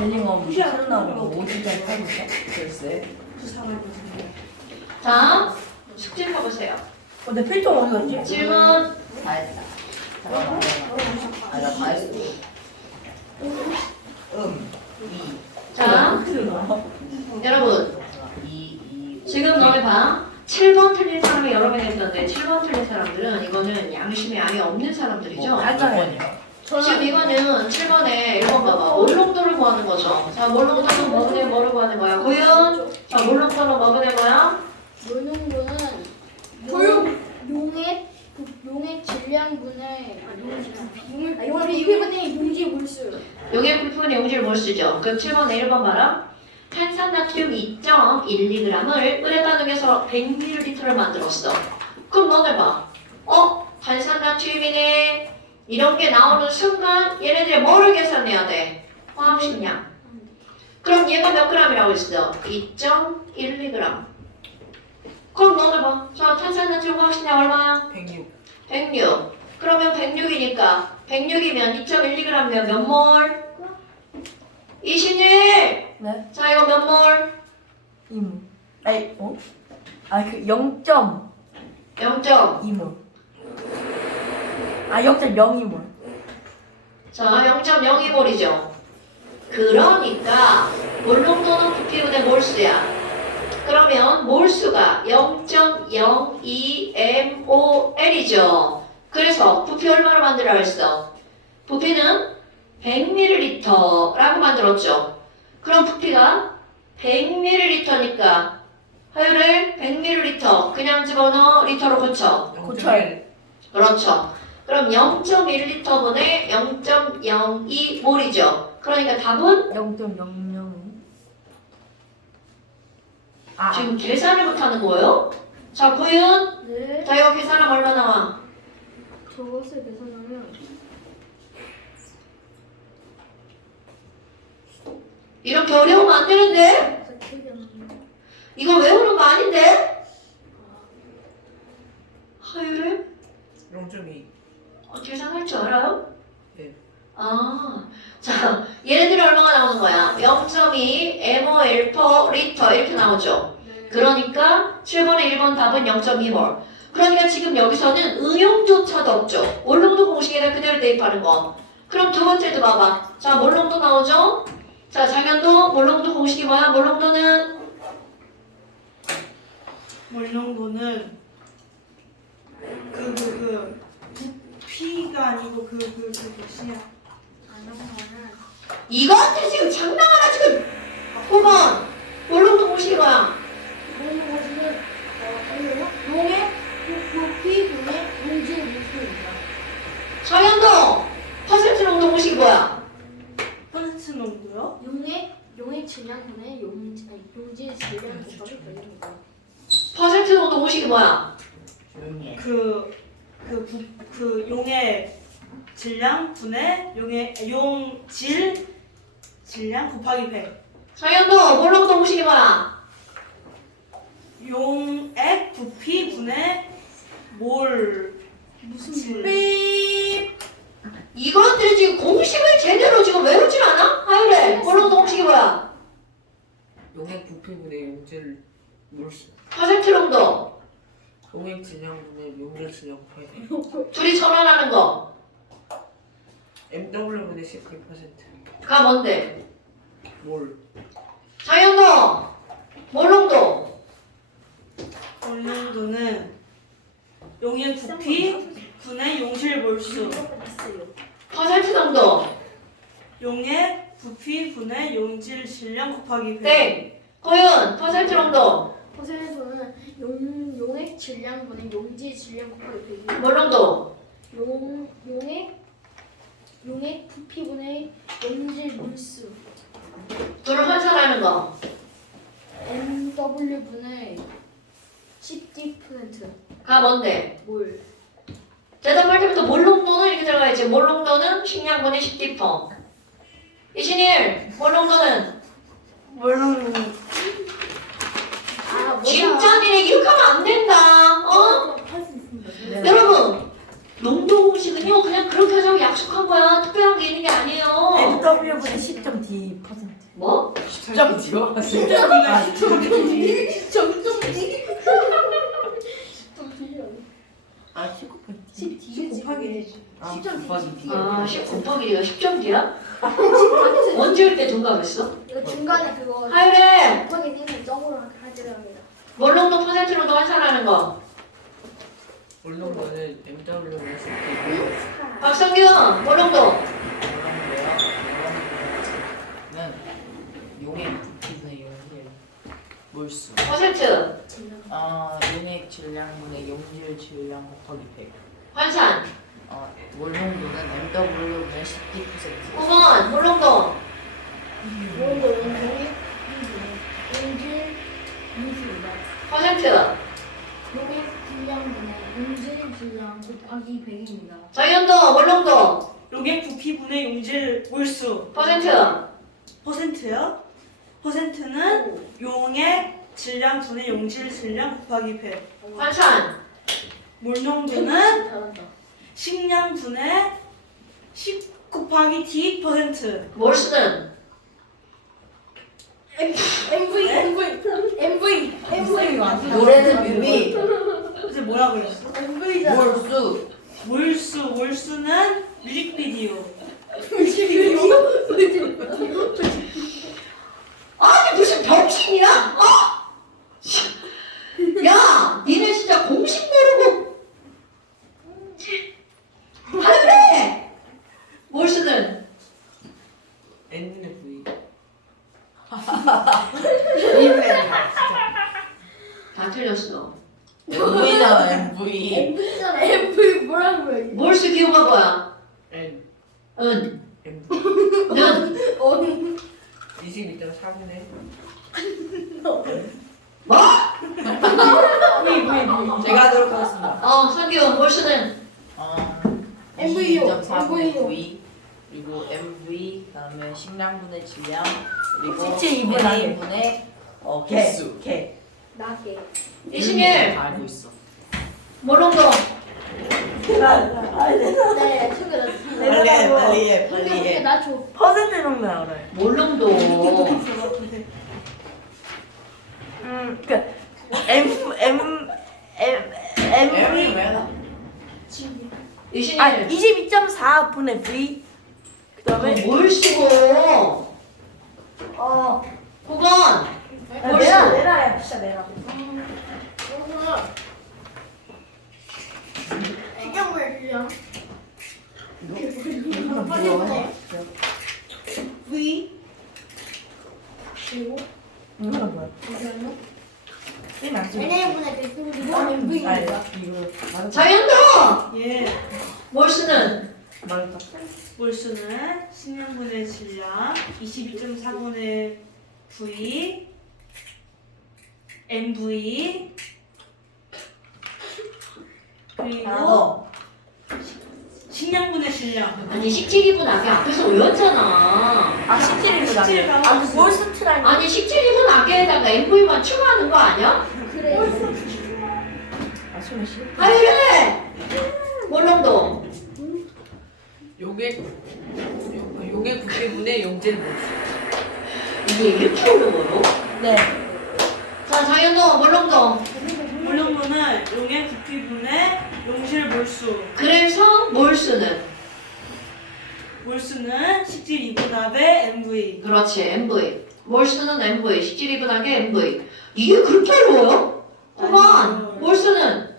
벨링엄 새로 나온 거 50짜리 팔고 있어? 글쎄. 자, 숙제 펴보세요. 내 필통 어디 갔지? 질문. 다 했다. 잠깐만. 나 다 했어. 자, 여러분. 지금 너네 봐. 7번 틀린 사람이 여러 명 있었는데 7번 틀린 사람들은 이거는 양심이 아예 없는 사람들이죠. 지금 이거는 7번에 1번 봐봐. 몰롱도를 구하는 거죠. 자, 몰롱도는 뭐를 구하는 거야? 고윤. 자, 몰롱도는 뭐를 거야? 몰롱도는 용의 질량분의 용의 부피분의 용지 몰수. 용의 부피분의 용지를 뭘 쓰죠? 그럼 7번에 1번 봐라. 탄산나트륨 2.12g을 물에다 녹여서 100ml를 만들었어. 그럼 너네 봐. 탄산나트륨이네. 이런 게 나오는 순간 얘네들이 뭐를 계산해야 돼? 화학식량. 그럼 얘가 몇 g이라고 했어? 2.12g. 그럼 너네 봐. 자, 탄산나트륨 화학식량 얼마야? 106. 106. 그러면 106이니까 106이면 2.12g이면 몇 몰? 21! 네? 자, 이거 몇 몰? 이모. 아니, 그 0.2몰. 0.0. 아, 0.02몰. 자, 0.02몰이죠. 그러니까 몰농도는 부피분의 몰수야. 그러면 몰수가 0.02mol이죠. 그래서 부피 얼마로 만들어 했어? 부피는 100ml라고 만들었죠. 그럼 부피가 100ml니까 화율을 100ml 그냥 집어넣어 리터로 고쳐. 고쳐야 그렇죠. 그럼 0.1리터분의 0.02몰이죠. 그러니까 답은 0.00. 지금 계산을 못하는 거예요? 자, 고윤. 네. 자, 이거 계산하면 얼마 나와? 저것을 계산하면 이렇게 어려우면 안 되는데? 이거 외우는 거 아닌데? 화율을 0.2. 계산할 줄 알아요? 네. 자, 얘네들이 얼마가 나오는 거야? 0.2 mol per 리터 이렇게 나오죠. 그러니까 7번에 1번 답은 0.2몰. 그러니까 지금 여기서는 응용조차도 없죠. 몰롱도 공식에다 그대로 대입하는 거. 그럼 두 번째도 봐봐. 자, 몰롱도 나오죠? 자, 장현도 몰롱도 공식이 뭐야? 몰롱도는 몰롱도는 부피가 아니고 몇이야? 이거한테 지금 장난하나 지금 9번 몰롱도 공식이 뭐야? 용의 부피분의 용지 몰수입니다. 장현도 퍼센트 농도 공식이 뭐야? 퍼센트 농도요? 용의 질량분의 용지 질량 곱하기 100입니다. 퍼센트 농도 공식이 뭐야? 조용히 해. 용의 질량 분의 질량 곱하기 100. 장현도 몰롱도 공식이 뭐야? 용액 부피 분의 몰. 무슨 삐 이것들이 지금 공식을 제대로 지금 외우질 않아? 하율에 몰롱도 공식이 뭐야? 용액 부피분의 용질 몰수 퍼센트 농도 용액 질량분의 용질 질량 곱하기 둘이 전환하는 거가 MW분의 12% 뭔데? 몰 장현도 몰롱도 몰롱도는 용의 부피 분의 용질 몰수. 퍼센트 농도 용의 부피 분의 용질 질량 곱하기 100. 땡 고윤 퍼센트 농도 퍼센트는 용의 질량분의 용지 질량 곱하기 100이 몰롱도 용의 부피분의 용질 몰수 둘을 환산하는 거 MW분의 10% 가 뭔데? 몰. 대답할 때부터 몰롱도는 이렇게 들어가야지. 몰롱도는 식량분의 10D%. 이신일 몰롱도는 진짜니네 이렇게 하면 안 된다. 할수 있습니다. 여러분 농도 공식 지금요 그냥 그렇게 하자고 약속한 거야. 특별한 게 있는 게 아니에요. MW분의 10.D%. 뭐? 10.D요? 10.D. 아, 10 곱하기 D. 10D 곱하기 아, 10.D. 곱하기 D. 아, 10 곱하기 D가 10점이야? 언제 그때 동감했어? 이거 중간에 그거 하율에 곱하기 D는 점으로 할 때도 합니다. 몰롱도 퍼센트로도 환산하는 거. 물론 거는 MW는 10개. 박성균 몰롱도. 는 용액 부피분의 용질 몰수. 퍼센트. 용액 질량분의 용질 질량 곱하기 100. 환산. 몰농도는 MW분의 10D%. 9번 몰롱도. 모든 용액 용질 무수입니다. 퍼센트. 용액 질량분의 용질 질량 곱하기 100입니다. 정현도 몰롱도. 용액 부피분의 용질 몰수. 퍼센트. 퍼센트요? 퍼센트는 용액 질량 분의 용질 질량 곱하기 100. 환산. 몰농도는 잘한다. 식량 분의 10 곱하기 D 퍼센트. 몰수는 MV 노래는 뮤비. 이제 뭐라고 했어? MV잖아. 몰수. 몰수는 뮤직비디오. 아니 무슨 병신이야? 야, 니네 진짜 공식 모르고 하래. 몰수는 N분의 V. 다 틀렸어. MV잖아, MV. MV잖아. MV 뭐라고 해? 몰수 기호가 뭐야? N. 은. MV. 는. 22.4분의 뭐? 제가 하도록 하겠습니다. 성규 몰수는 MV요. 22.4분의 V. 그리고 MV, 그다음에 식량분의 질량, 그리고 17 분의 개수. 나게. 21 다 알고 있어. 몰롱도. 네, 친구들. 빨리 해. 나 줘. 퍼센트 정도 알아요. 몰롱도. MV 왜? 21 22.4분의 V. 그다음에 몰수고. 9번 몰수. 내라야 진짜 내라. 식량물 질량. V 그리고 이거는 뭐야? 잠시만요. 쌤 NA분의 대수 그리고 MV입니다. 이거 자연도 예. 몰수는 말했다. 몰수는 식량분의 질량 22.4분의 V MV 그리고 식량분의 질량. 아니 17인분 악에 앞에서 외웠잖아. 17일보다 아, 몰스트라니. 아니 17인분 악에다가 MV만 추가하는 거 아니야? 그래. 아침에 시. 하율이 몰롱도. 용액 부피분의 용질 몰수. 이게 이렇게 어려워요? 네. 자 자연도 몰롱도. 몰롱도는 용액 부피분의 용질 몰수. 그래서 몰수는 몰수는 식질 2분합의 MV. 그렇지 MV. 몰수는 MV. 17인분 악의 MV. 이게 그렇게 어려워요? 그만. 몰수는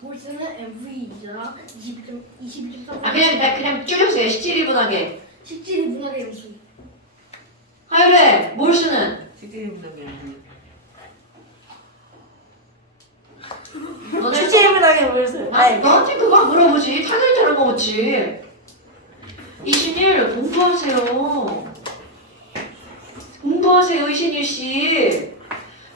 몰수는 MV이잖아. 22.4. 그냥 줄여주세요. 17인분 악에. 17이 문학의 영수. 하율이 몰수는 17분의 MV. 너네 17일보다 몰스. 너한테 그거 물어보지. 타들 잘 먹었지. 21 공부하세요. 공부하세요, 이신일 씨.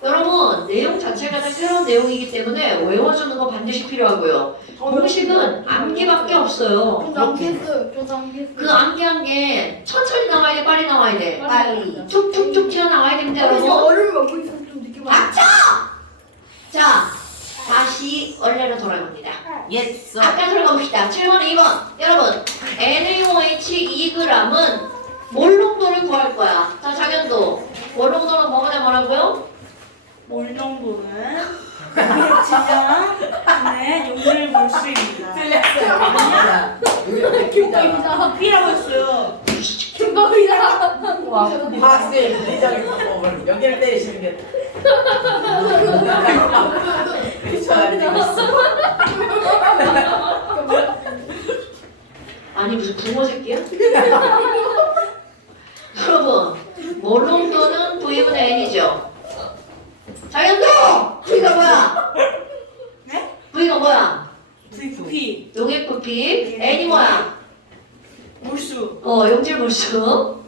여러분, 내용 자체가 다 새로운 내용이기 때문에 외워주는 거 반드시 필요하고요. 공식은 암기밖에 없어요. 저도 암기했어요. 저도 암기했어요. 그 암기한 게 천천히 나와야 돼, 빨리 나와야 돼. 빨리. 툭툭툭 튀어나와야 됩니다, 저 여러분. 얼음 먹고 있어서 좀 늦게 봤어요. 자, 다시 원래로 돌아갑니다. 예스. 아까 들어가봅시다. 7번, 2번. 여러분, NaOH 2g은 몰농도를 구할 거야. 자, 장현도. 몰농도는 뭐라고요? 몰농도는 질량 분의 용질 몰수입니다. 틀렸어요. 김밥이다. B라고 했어요. 김밥이다. 와, 박스의 대장의 방법을 여기를 때리시는 게. 저안 되고 있어. 아니, 무슨 붕어 새끼야? 여러분, 몰농도는 V분의 N이죠. 장현도! V가 뭐야? 네? V가 뭐야? VP 용액 부피. N이 뭐야? 몰수. 용질 몰수.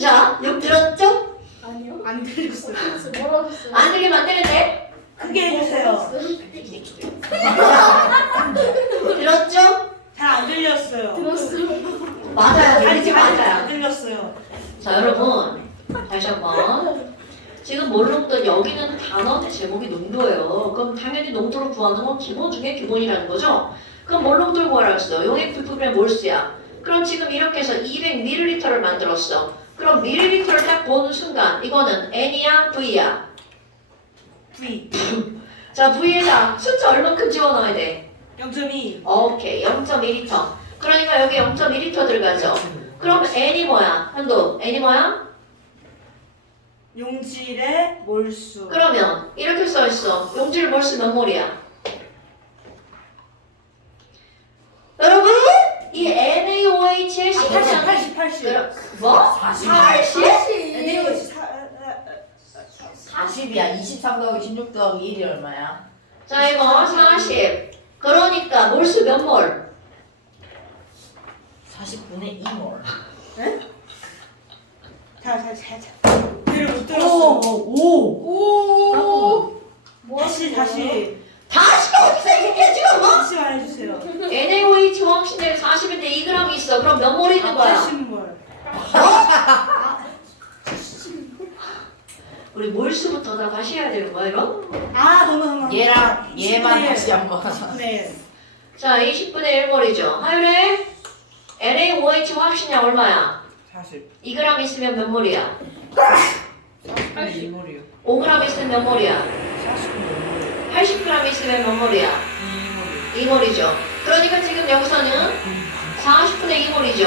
자, 욕 들었죠? 아니요. 안 들렸어요. 뭐라고 했어요? 안 들리면 안 되는데? 크게 해주세요. 들었죠? 잘 안 들렸어요. 들었어요. 맞아요. 아니 들리지 안 맞아요. 들렸어요. 자, 여러분. 다시 한번. 지금 몰농도 여기는 단어 제목이 농도예요. 그럼 당연히 농도를 구하는 건 기본 중에 기본이라는 거죠? 그럼 몰농도를 구하라 했어. 용액 부피분의 몰수야. 그럼 지금 이렇게 해서 200ml를 만들었어. 그럼 ml를 딱 보는 순간 이거는 N이야? V야? V 자, V에다 숫자 얼만큼 집어넣어야 돼? 0.2 오케이, 0.2L. 그러니까 여기 0.2L 들어가죠. 그럼 N이 뭐야? 한도, N이 뭐야? 용질의 몰수. 그러면 이렇게 써있어. 용질 몰수 몇 몰이야? 여러분, 이 NaOH의 식량 80. 뭐? 40. 80? NaOH 40이야. 23 더하기 16 더하기 1이 얼마야? 자, 이거 40. 그러니까 몰수 몇 몰? 40분의 2몰. 자. 얘를 못 들었어. 오. 다시 다시가 어디서 이게 지금 뭐? 다시 말해주세요. NaOH 화학식량이 40인데 2g 있어. 그럼 몇 몰 있는 거야? 80몰. 우리 몰수부터 다 다시 해야 되는 거야, 이런? 너무. 얘랑 얘만 10분의 다시 한번. 네. 자, 20분의 1몰이죠. 하율에 NaOH 화학식량 얼마야? 40. 2g 있으면 몇 몰이야? 40분의 2몰이요. 5g 있으면 몇 몰이야? 40분의 80g 있으면 몇 몰이야? 2몰이요. 2몰이죠. 그러니까 지금 여기서는 40분의 2몰이죠.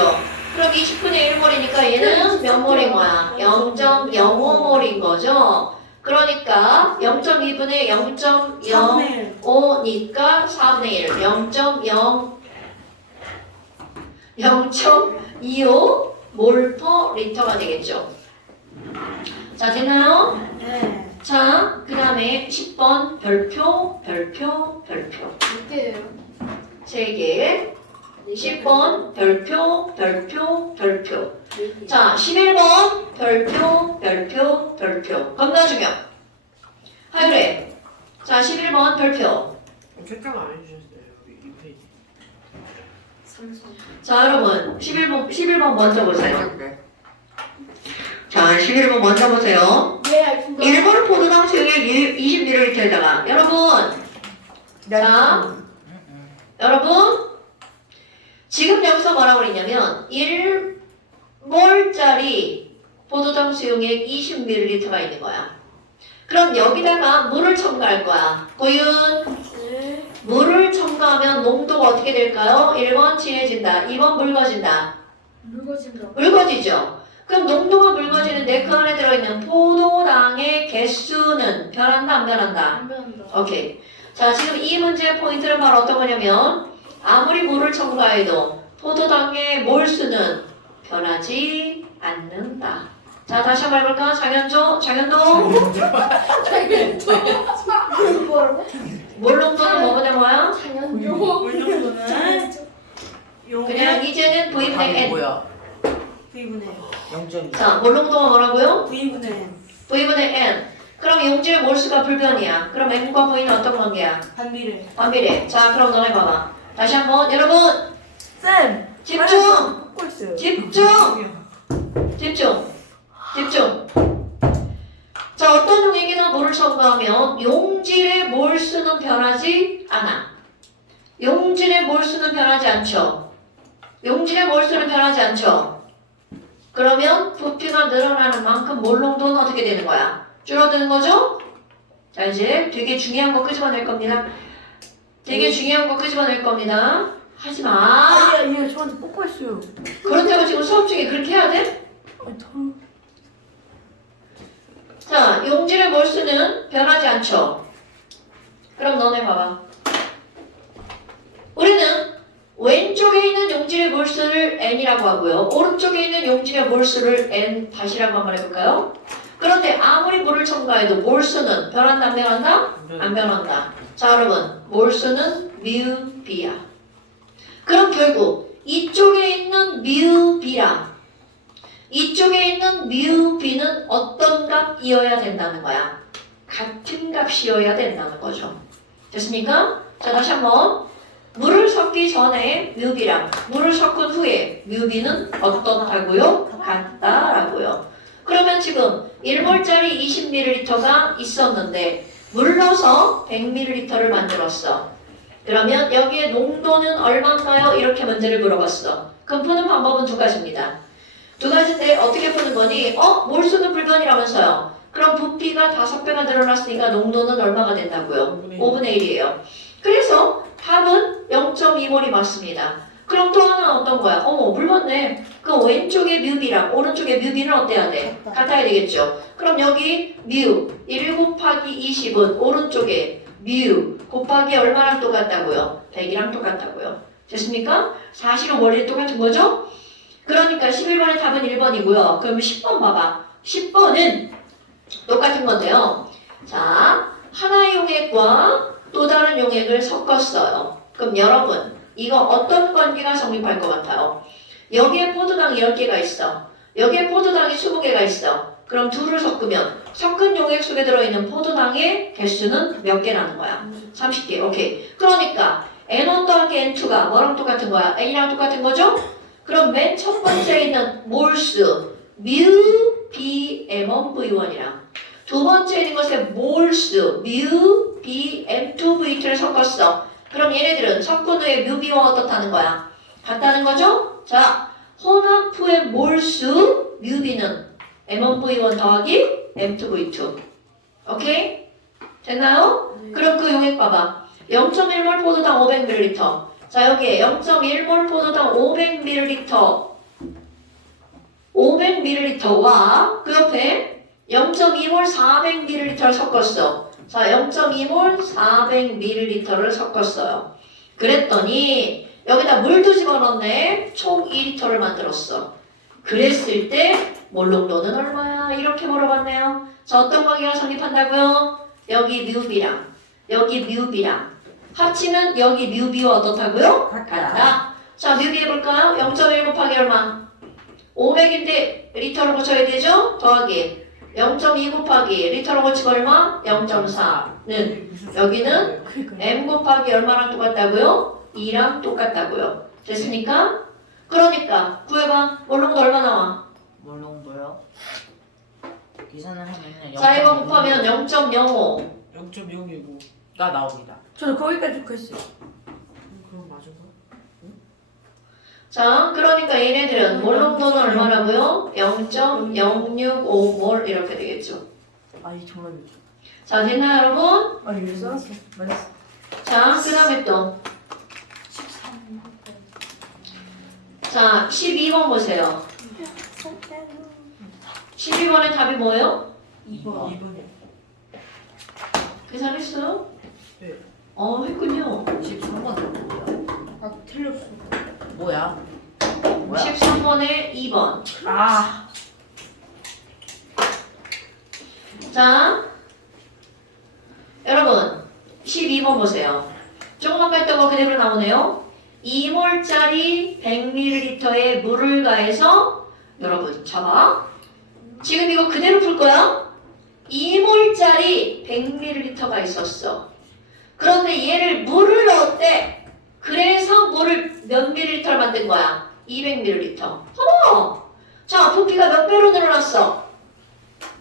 그럼 20분의 1몰이니까 얘는 몇 몰인 거야? 0.05몰인 거죠. 그러니까 0.2분의 0.05니까 4분의 1. 0.25 몰 퍼 리터가 되겠죠. 자, 됐나요? 네. 자, 그 다음에 10번 별표. 몇 개예요? 3개. 10번 별표. 자, 11번 별표. 겁나 중요. 하율에. 자, 11번 별표. 채점 안 해주셨어요. 이 페이지. 자, 여러분. 11번 먼저 보세요. 자, 11번 먼저 보세요. 네, 알겠습니다. 1번 포도당 수용액 20ml에다가 여러분. 자, 여러분. 지금 여기서 뭐라고 그랬냐면 1몰짜리 포도당 수용액 20ml가 있는 거야. 그럼 여기다가 물을 첨가할 거야. 고윤, 네. 물을 첨가하면 농도가 어떻게 될까요? 1번 진해진다, 2번 묽어진다. 묽어진다. 묽어지죠? 그럼 농도가 묽어지는데 그 안에 들어있는 포도당의 개수는 변한다, 안 변한다? 안 변한다. 오케이. 자, 지금 이 문제의 포인트는 바로 어떤 거냐면 아무리 물을 첨가해도 포도당의 몰수는 변하지 않는다. 자, 다시 한번 해볼까? 장현도. 뭐라고? 몰농도는 뭐보다 뭐야? 장현조. 몰농도는 그냥 이제는 V분의 N. 뭐야? V분의 0.2. 자, 몰농도가 뭐라고요? V분의 N. V분의 N. 그럼 용질 몰수가 불변이야. 그럼 N과 V는 어떤 관계야? 반비례. 반비례. 자, 그럼 너네 봐봐. 다시 한번 여러분 쌤. 집중. 듣고 있어요. 집중. 자, 용질의 몰수는 변하지 않죠. 용질의 몰수는 변하지 않죠. 그러면 부피가 늘어나는 만큼 몰 농도는 어떻게 되는 거야? 줄어드는 거죠? 자, 이제 되게 중요한 거 끄집어낼 겁니다. 되게 중요한 거 끄집어낼 겁니다. 하지 마. 아니야, 얘 저한테 뽀뽀했어요. 그렇다고 지금 수업 중에 그렇게 해야 돼? 아니, 더. 자, 용질의 몰수는 변하지 않죠. 그럼 너네 봐봐. 우리는 왼쪽에 있는 용질의 몰수를 n이라고 하고요. 오른쪽에 있는 용질의 몰수를 n 다시라고 한번 해볼까요? 그런데 아무리 물을 첨가해도 몰수는 변한다 안 변한다? 안 변한다. 자, 여러분, 몰수는 mu b야. 그럼 결국 이쪽에 있는 mu b랑 이쪽에 있는 mu b는 어떤 값이어야 된다는 거야? 같은 값이어야 된다는 거죠. 됐습니까? 자, 다시 한번. 물을 섞기 전에 mu b랑 물을 섞은 후에 mu b는 어떻다고요? 같다라고요. 그러면 지금 1몰짜리 20ml가 있었는데 물 넣어서 100ml를 만들었어. 그러면 여기에 농도는 얼마인가요? 이렇게 문제를 물어봤어. 그럼 푸는 방법은 두 가지입니다. 두 가지인데 어떻게 푸는 거니? 몰수는 불변이라면서요. 그럼 부피가 5배가 늘어났으니까 농도는 얼마가 된다고요? 5분의 1이에요. 그래서 답은 0.2몰이 맞습니다. 그럼 또 하나 어떤 거야? 물 맞네. 그 왼쪽에 뮤비랑 오른쪽에 뮤비는 어때야 돼? 같아야 되겠죠. 그럼 여기 뮤 1 곱하기 20은 오른쪽에 뮤 곱하기 얼마랑 똑같다고요? 100이랑 똑같다고요. 됐습니까? 사실은 원리 똑같은 거죠? 그러니까 11번의 답은 1번이고요. 그럼 10번 봐봐. 10번은 똑같은 건데요. 자, 하나의 용액과 또 다른 용액을 섞었어요. 그럼 여러분, 이거 어떤 관계가 성립할 것 같아요? 여기에 포도당이 10개가 있어. 여기에 포도당이 20개가 있어. 그럼 둘을 섞으면 섞은 용액 속에 들어있는 포도당의 개수는 몇 개라는 거야? 30개. 오케이. 그러니까 N1 더하기 N2가 뭐랑 똑같은 거야? N이랑 똑같은 거죠? 그럼 맨 첫 번째에 있는 몰수 mu b m1 v1이랑 두 번째 있는 것에 몰수 mu b m2 v2를 섞었어. 그럼 얘네들은 섞은 후에 mu b와 어떻다는 거야? 같다는 거죠? 자, 혼합 후의 몰수 mu b는 m1 v1 더하기 m2 v2. 오케이? 됐나요? 그럼 그 용액 봐봐. 0.1몰 포도당 500ml. 자, 여기에 0.1몰 포도당 500ml와 그 옆에 0.2몰 400ml를 섞었어. 자, 0.2몰 400ml를 섞었어요. 그랬더니 여기다 물도 집어넣네. 총 2리터를 만들었어. 그랬을 때 몰농도는 얼마야? 이렇게 물어봤네요. 자, 어떤 관계가 성립한다고요? 여기 뮤비랑 여기 뮤비랑 합치면 여기 뮤비와 어떻다고요? 같다. 자, 뮤비 해볼까요? 0.1 곱하기 얼마? 500인데 리터로 고쳐야 되죠? 더하기 0.2 곱하기 리터로 고치고 얼마? 0.4는 여기는 m 곱하기 얼마랑 똑같다고요? 2랑 똑같다고요. 됐습니까? 그러니까 구해봐. 몰농도 얼마 나와? 몰농도요? 계산을 하면은 자, 이거 곱하면 0.05. 0.019. 나옵니다. 저도 거기까지 구했어요. 그럼 맞은가? 자, 그러니까 얘네들은 몰농도는 얼마라고요? 0.065몰 이렇게 되겠죠. 아니, 정말. 자, 됐나요, 여러분? 아니, 왜 써놨어? 맞았어. 자, 그 다음에 또. 13. 자, 12번 보세요. 12번의 답이 뭐예요? 2번. 2번이요. 계산했어요? 네. 했군요. 13번은 뭐야? 아, 틀렸어. 뭐야? 13번에 2번. 아, 자, 여러분 12번 보세요. 조금 아까 했던 거 그대로 나오네요. 2몰짜리 100ml에 물을 가해서 여러분 잡아. 지금 이거 그대로 풀 거야. 2몰짜리 100ml가 있었어. 그런데 얘를 물을 넣었대. 그래서 물을 몇 ml를 만든 거야? 200ml. 자, 부피가 몇 배로 늘어났어?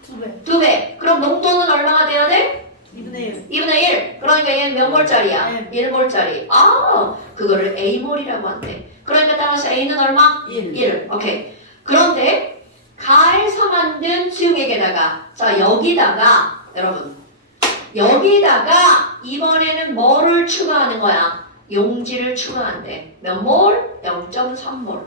2배. 2배. 그럼 농도는 얼마가 돼야 돼? 2분의 1. 2분의 1. 그러니까 얘는 몇 몰짜리야? 네. 1몰짜리. 아, 그거를 A몰이라고 한대. 그러니까 따라서 A는 얼마? 1. 오케이. 그런데 가에서 만든 수용액에다가 자 여기다가 여러분 여기다가 이번에는 뭐를 추가하는 거야? 용질을 추가한대. 몇 몰? 0.3몰.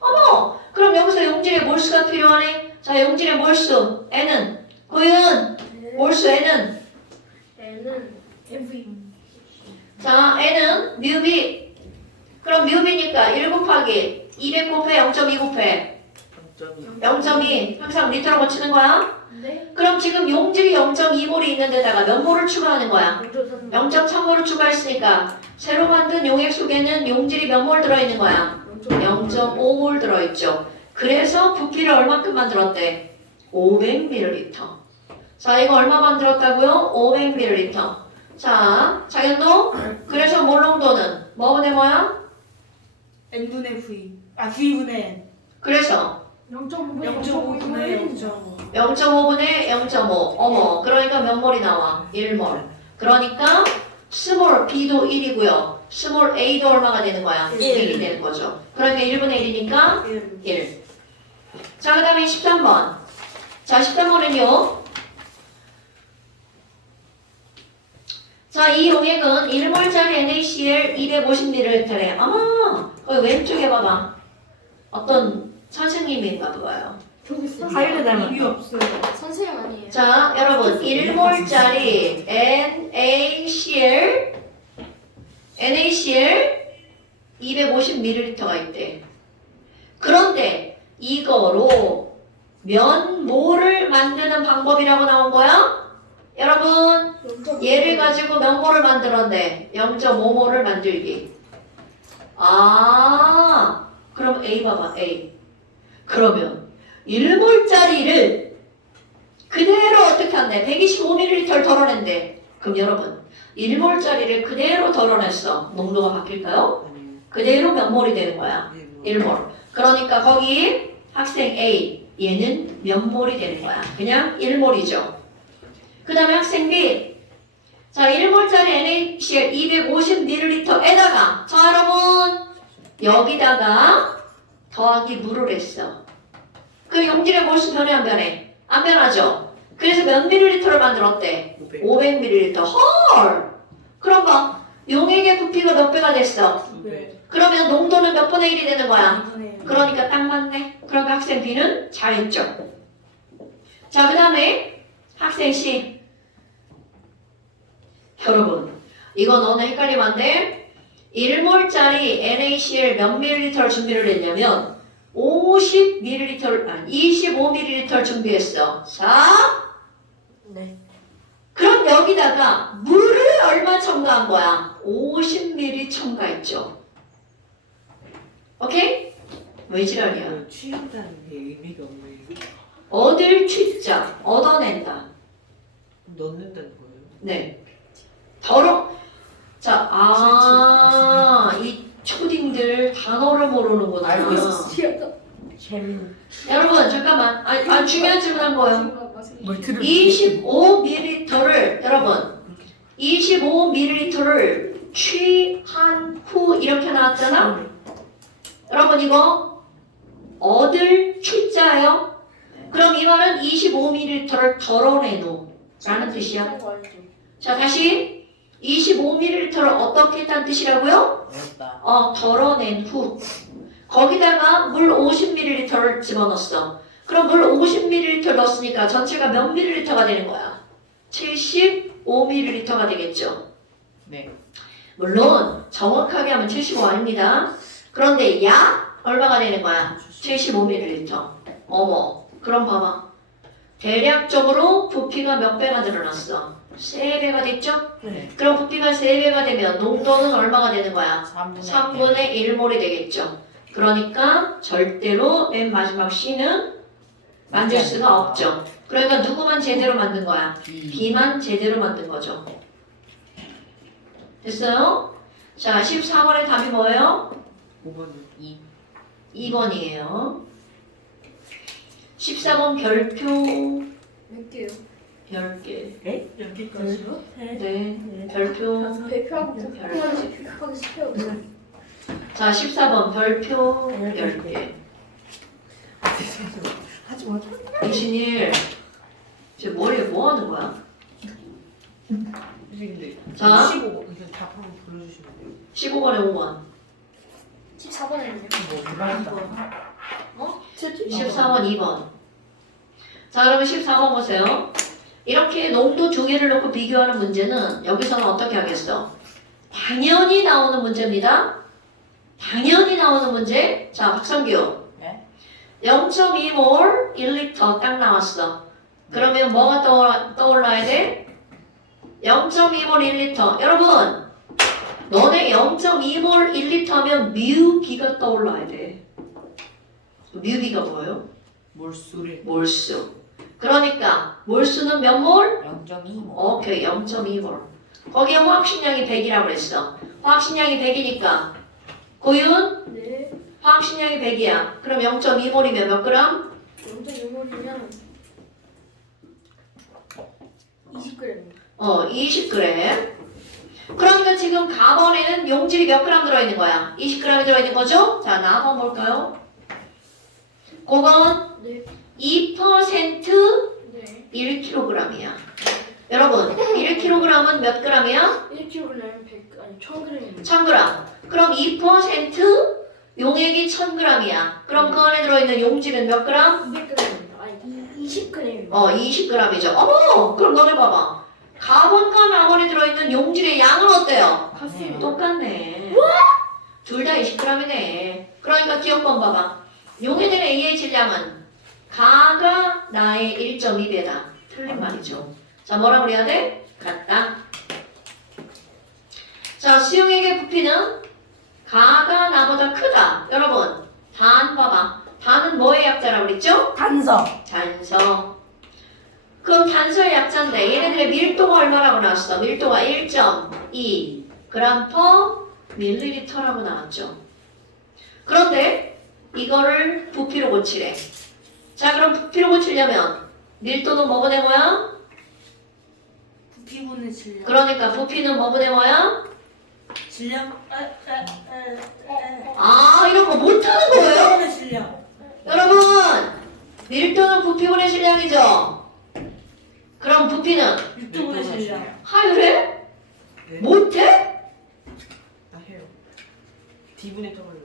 어머! 그럼 여기서 용질의 몰수가 필요하네. 자 용질의 몰수 N은 고윤 몰수 N은 N은 MV. 자 N은 뮤비. 그럼 뮤비니까 1 곱하기 200 곱해 0.2 곱해 0.2 항상 리터로 고치는 거야? 네. 그럼 지금 용질이 0.2몰이 있는 데다가 몇 몰을 추가하는 거야? 0.3. 0.3몰을 추가했으니까 새로 만든 용액 속에는 용질이 몇 몰 들어있는 거야? 0.5몰 들어있죠. 그래서 부피를 얼마큼 만들었대? 500ml. 자 이거 얼마 만들었다고요? 500ml. 자 장현도 그래서 몰 농도는 뭐분의 뭐야? n분의 v. v분의 n. 그래서 0.5분의 0.5분의 0.5. 0.5분의 0.5. 어머, 그러니까 몇 몰이 나와? 1몰. 그러니까 스몰 B도 1이고요. 스몰 A도 얼마가 되는 거야? 1이 되는 거죠. 그러니까 1분의 1이니까 1. 1. 자, 그 다음에 13번. 자, 13번은요. 자, 이 용액은 1몰짜리 NaCl 250ml래. 아마 거기 왼쪽에 봐봐. 어떤 선생님인가 봐요. 저기 있어. 하이를 이유 닮았다. 없어요. 선생님 아니에요. 자, 여러분 1몰짜리 NaCl 250ml가 있대. 그런데 이거로 면모를 만드는 방법이라고 나온 거야? 여러분 얘를 가지고 면모를 만들었네. 0.5몰을 만들기. 아, 그럼 A 봐봐, A. 그러면 1몰짜리를 그대로 어떻게 한대? 125ml를 덜어낸대. 그럼 여러분 1몰짜리를 그대로 덜어냈어. 농도가 바뀔까요? 그대로 몇 몰이 되는 거야? 1몰. 그러니까 거기 학생 A 얘는 몇 몰이 되는 거야? 그냥 1몰이죠. 그 다음에 학생 B 자 1몰짜리 NaCl 250ml에다가 자 여러분 여기다가 더하기 물을 했어. 그 용질의 몰수 변해 안 변해? 안 변하죠? 그래서 몇 ml를 만들었대? 500ml. 헐! 그럼 봐. 용액의 부피가 몇 배가 됐어? 네. 그러면 농도는 몇 분의 1이 되는 거야? 2분의 1. 그러니까 딱 맞네. 그러니까 학생 B는 잘했죠. 자, 그 다음에 학생 C. 여러분, 이거 너는 헷갈리면 안 돼. 1몰짜리 NaCl 몇 ml를 준비를 했냐면 50ml, 아니 25ml 준비했어. 자, 네. 그럼 여기다가 물을 얼마 첨가한 거야? 50ml 첨가했죠. 오케이? 왜 지랄이야? 취한다는 게 의미가 없네요. 얻을 취자, 얻어낸다. 넣는다는 거예요. 네. 자, 이 초딩들 단어를 모르는구나. 알고 있었어. 튀었다. 재민. 여러분, 잠깐만. 중요한 질문 한 거예요. 뭘 들을 25ml를, 여러분, 25ml를 취한 후 이렇게 나왔잖아? 여러분, 이거 얻을 취자예요? 그럼 이거는 25ml를 덜어낸 후라는 뜻이야. 자, 다시 25ml를 어떻게 했다는 뜻이라고요? 어렵다. 덜어낸 후 거기다가 물 50ml를 집어넣었어. 그럼 물 50ml 넣었으니까 전체가 몇 ml가 되는 거야? 75ml가 되겠죠. 네. 물론 정확하게 하면 75 아닙니다. 그런데 약 얼마가 되는 거야? 75ml. 어머, 그럼 봐봐. 대략적으로 부피가 몇 배가 늘어났어? 3배가 됐죠? 네. 그럼 부피가 3배가 되면 농도는 얼마가 되는 거야? 3분의 1몰이 되겠죠. 그러니까 절대로 맨 마지막 C는 만들 수가 없죠. 그러니까 누구만 제대로 만든 거야? B만 제대로 만든 거죠. 됐어요? 자, 14번의 답이 뭐예요? 5번은 2. 2번이에요. 14번 별표 몇 개요? 10개. 여기까지요? 네. 별표. 배표하고 곱하기 스페어. 자, 14번 별표 10개. 하지 마. 유신일, 지금 머리에 뭐 하는 거야? 근데 자. 15번 이거 답 한번 불러주시면 돼요. 15번에 5번. 14번에는요? 뭐 말한다. 14번 2번. 자, 그러면 14번 보세요. 이렇게 농도 두 개를 놓고 비교하는 문제는 여기서는 어떻게 하겠어? 당연히 나오는 문제입니다. 당연히 나오는 문제. 자, 박성규. 네? 0.2몰 1리터 딱 나왔어. 그러면 뭐가 떠올라야 돼? 0.2몰 1리터. 여러분, 너네 0.2몰 1리터면 뮤비가 떠올라야 돼. 뮤비가 뭐예요? 몰수를 몰수. 그러니까 몰수는 몇 몰? 0.2모. 오케이, 0.2몰. 거기에 화학식량이 100이라고 그랬어. 화학식량이 100이니까 고윤 네. 화학식량이 100이야. 그럼 0.2몰이면 몇 그램? 0.6몰이면 20g. 20g. 그러니까 지금 가번에는 용질이 몇 그램 들어있는 거야? 20g이 들어있는 거죠? 자, 나 한번 볼까요? 그건 네. 2% 네. 1kg이야. 여러분, 1kg은 몇 g이야? 1kg면 100 아니 1000g입니다. 1000g. 그럼 2% 용액이 1000g이야. 그럼 그 안에 들어있는 용질은 몇 g? 200g입니다. 아니 20g입니다. 20g이죠. 어머! 그럼 너네 봐봐. 가본과 나본에 들어있는 용질의 양은 어때요? 같습니다. 똑같네. 둘 다 20g이네. 그러니까 기억번 봐봐. 용해된 A의 질량은 가가 나의 1.2배다. 틀린 말이죠. 자, 뭐라 그래야 돼? 같다. 자, 수용액의 부피는 가가 나보다 크다. 여러분, 단 봐봐. 단은 뭐의 약자라고 그랬죠? 단서. 단서. 그럼 단서의 약자인데 얘네들의 밀도가 얼마라고 나왔어? 밀도가 1.2 그램 퍼 밀리리터라고 나왔죠. 그런데 이거를 부피로 고치래. 자, 그럼 부피로 고치려면 밀도는 뭐분의 뭐야? 부피분의 질량. 그러니까 부피는 뭐분의 뭐야? 질량. 아, 이런 거 못하는 거예요? 부피분의 질량. 여러분, 밀도는 부피분의 질량이죠? 그럼 부피는? 육도분의 질량. 하유래? 네. 못해? 나 해요. D분의 W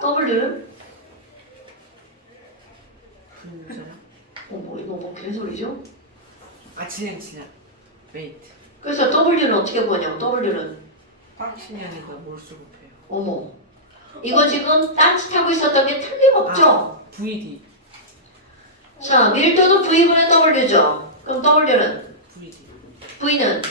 W? 분자야? 뭐 이거 뭐 개소리죠? 아 질량 웨이트 그래서 W는 어떻게 보냐고, W는. 화학식량이니까 몰수 곱해요. 어머. 이거 지금 딴짓하고 있었던 게 틀림없죠? VD 자, 밀도는 V분의 W죠? 그럼 W는? VD V는?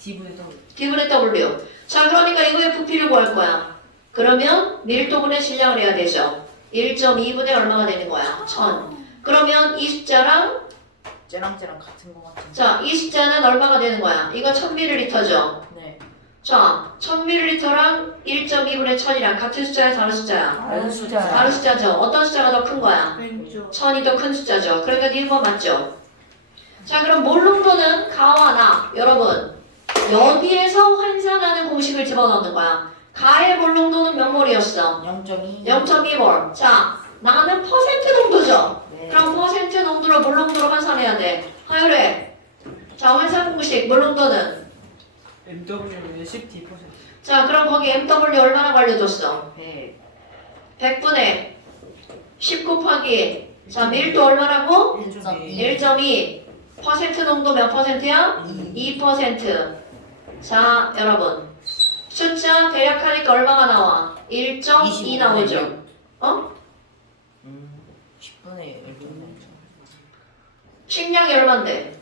D분의 W D분의 W. 자, 그러니까 이거의 부피를 구할 거야. 그러면 밀도분의 질량을 해야 되죠. 1.2분의 얼마가 되는 거야? 1000. 그러면 이 숫자랑 쟤랑 같은 거 같은데. 자, 이 숫자는 얼마가 되는 거야? 이거 1000ml죠? 네. 자, 1000ml랑 1.2분의 1000이랑 같은 숫자야, 다른 숫자야? 다른 숫자. 다른 숫자죠. 어떤 숫자가 더 큰 거야? 왼쪽. 1000이 더 큰 숫자죠. 그러니까 네 1번 맞죠? 자, 그럼 몰농도는 가와 나. 여러분, 여기에서 환산하는 공식을 집어넣는 거야. 가의 몰농도는 몇 몰이었어? 0.2. 0.2몰. 자, 나는 퍼센트 농도죠? 네. 그럼 퍼센트 농도를 몰농도로 환산해야 돼. 하율해. 자, 환산 공식 몰농도는? MW는 10D%. 자, 그럼 거기 MW 얼마나 관려줬어? 100. 100분의 10 곱하기 자, 밀도 얼마라고? 1.2. 1.2 퍼센트 농도 몇 퍼센트야? 2%. 자, 여러분 숫자 대략하니까 얼마가 나와? 1.2 나오죠? 어? 10분의 1분의 식량이 얼만데?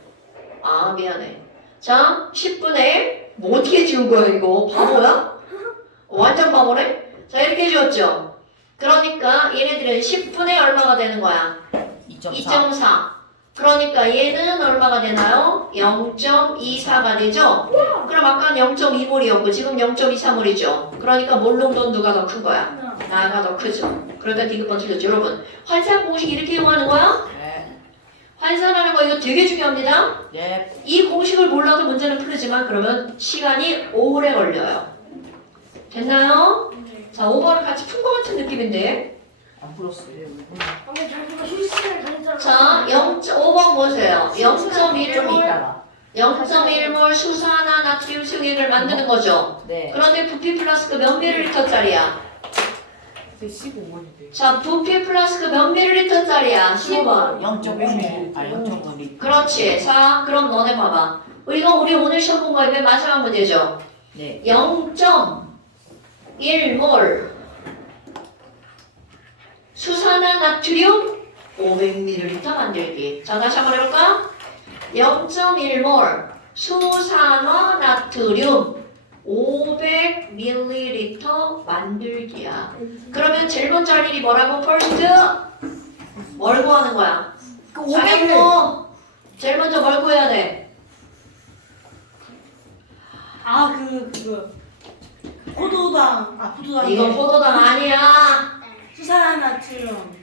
아, 미안해. 자, 10분의 뭐 어떻게 지운 거야 이거? 바보야? 완전 바보네? 자, 이렇게 지웠죠? 그러니까 얘네들은 10분의 얼마가 되는 거야? 2.4. 2.4. 그러니까 얘는 얼마가 되나요? 0.24가 되죠? 그럼 아까는 0.2몰이었고 지금 0.23몰이죠? 그러니까 몰농도는 누가 더 큰 거야? 나가 더 크죠? 그러니까 디귿번 틀렸죠? 여러분, 환산 공식 이렇게 이용하는 거야? 네. 환산하는 거 이거 되게 중요합니다. 예. 이 공식을 몰라도 문제는 풀리지만 그러면 시간이 오래 걸려요. 됐나요? 자, 5번은 같이 푼 것 같은 느낌인데. 안 풀었어요. 아니 저희가 실시간을 가니까. 자, 5번 보세요. 0.1몰 좀 이따가. 0.1몰 수산화 나트륨 승액을 만드는 거죠. 네. 그런데 부피 플라스크 몇 밀리리터짜리야? 15번인데. 자, 부피 플라스크 몇 밀리리터짜리야? 10원. 0.1ml. 아 0.5ml. 그렇지. 자, 그럼 너네 봐봐. 이거 우리 오늘 시험 본 거에 마지막 문제죠. 네. 0.1몰 수산화 나트륨 500ml 만들기. 자, 다시 한번 해볼까? 0.1몰 수산화 나트륨 500ml 만들기야. 그러면 제일 먼저 할 일이 뭐라고? first 뭘 구하는 거야? 그 자연모 제일 먼저 뭘 구해야 돼? 아, 포도당. 이건 포도당 아니야. 수산나트륨.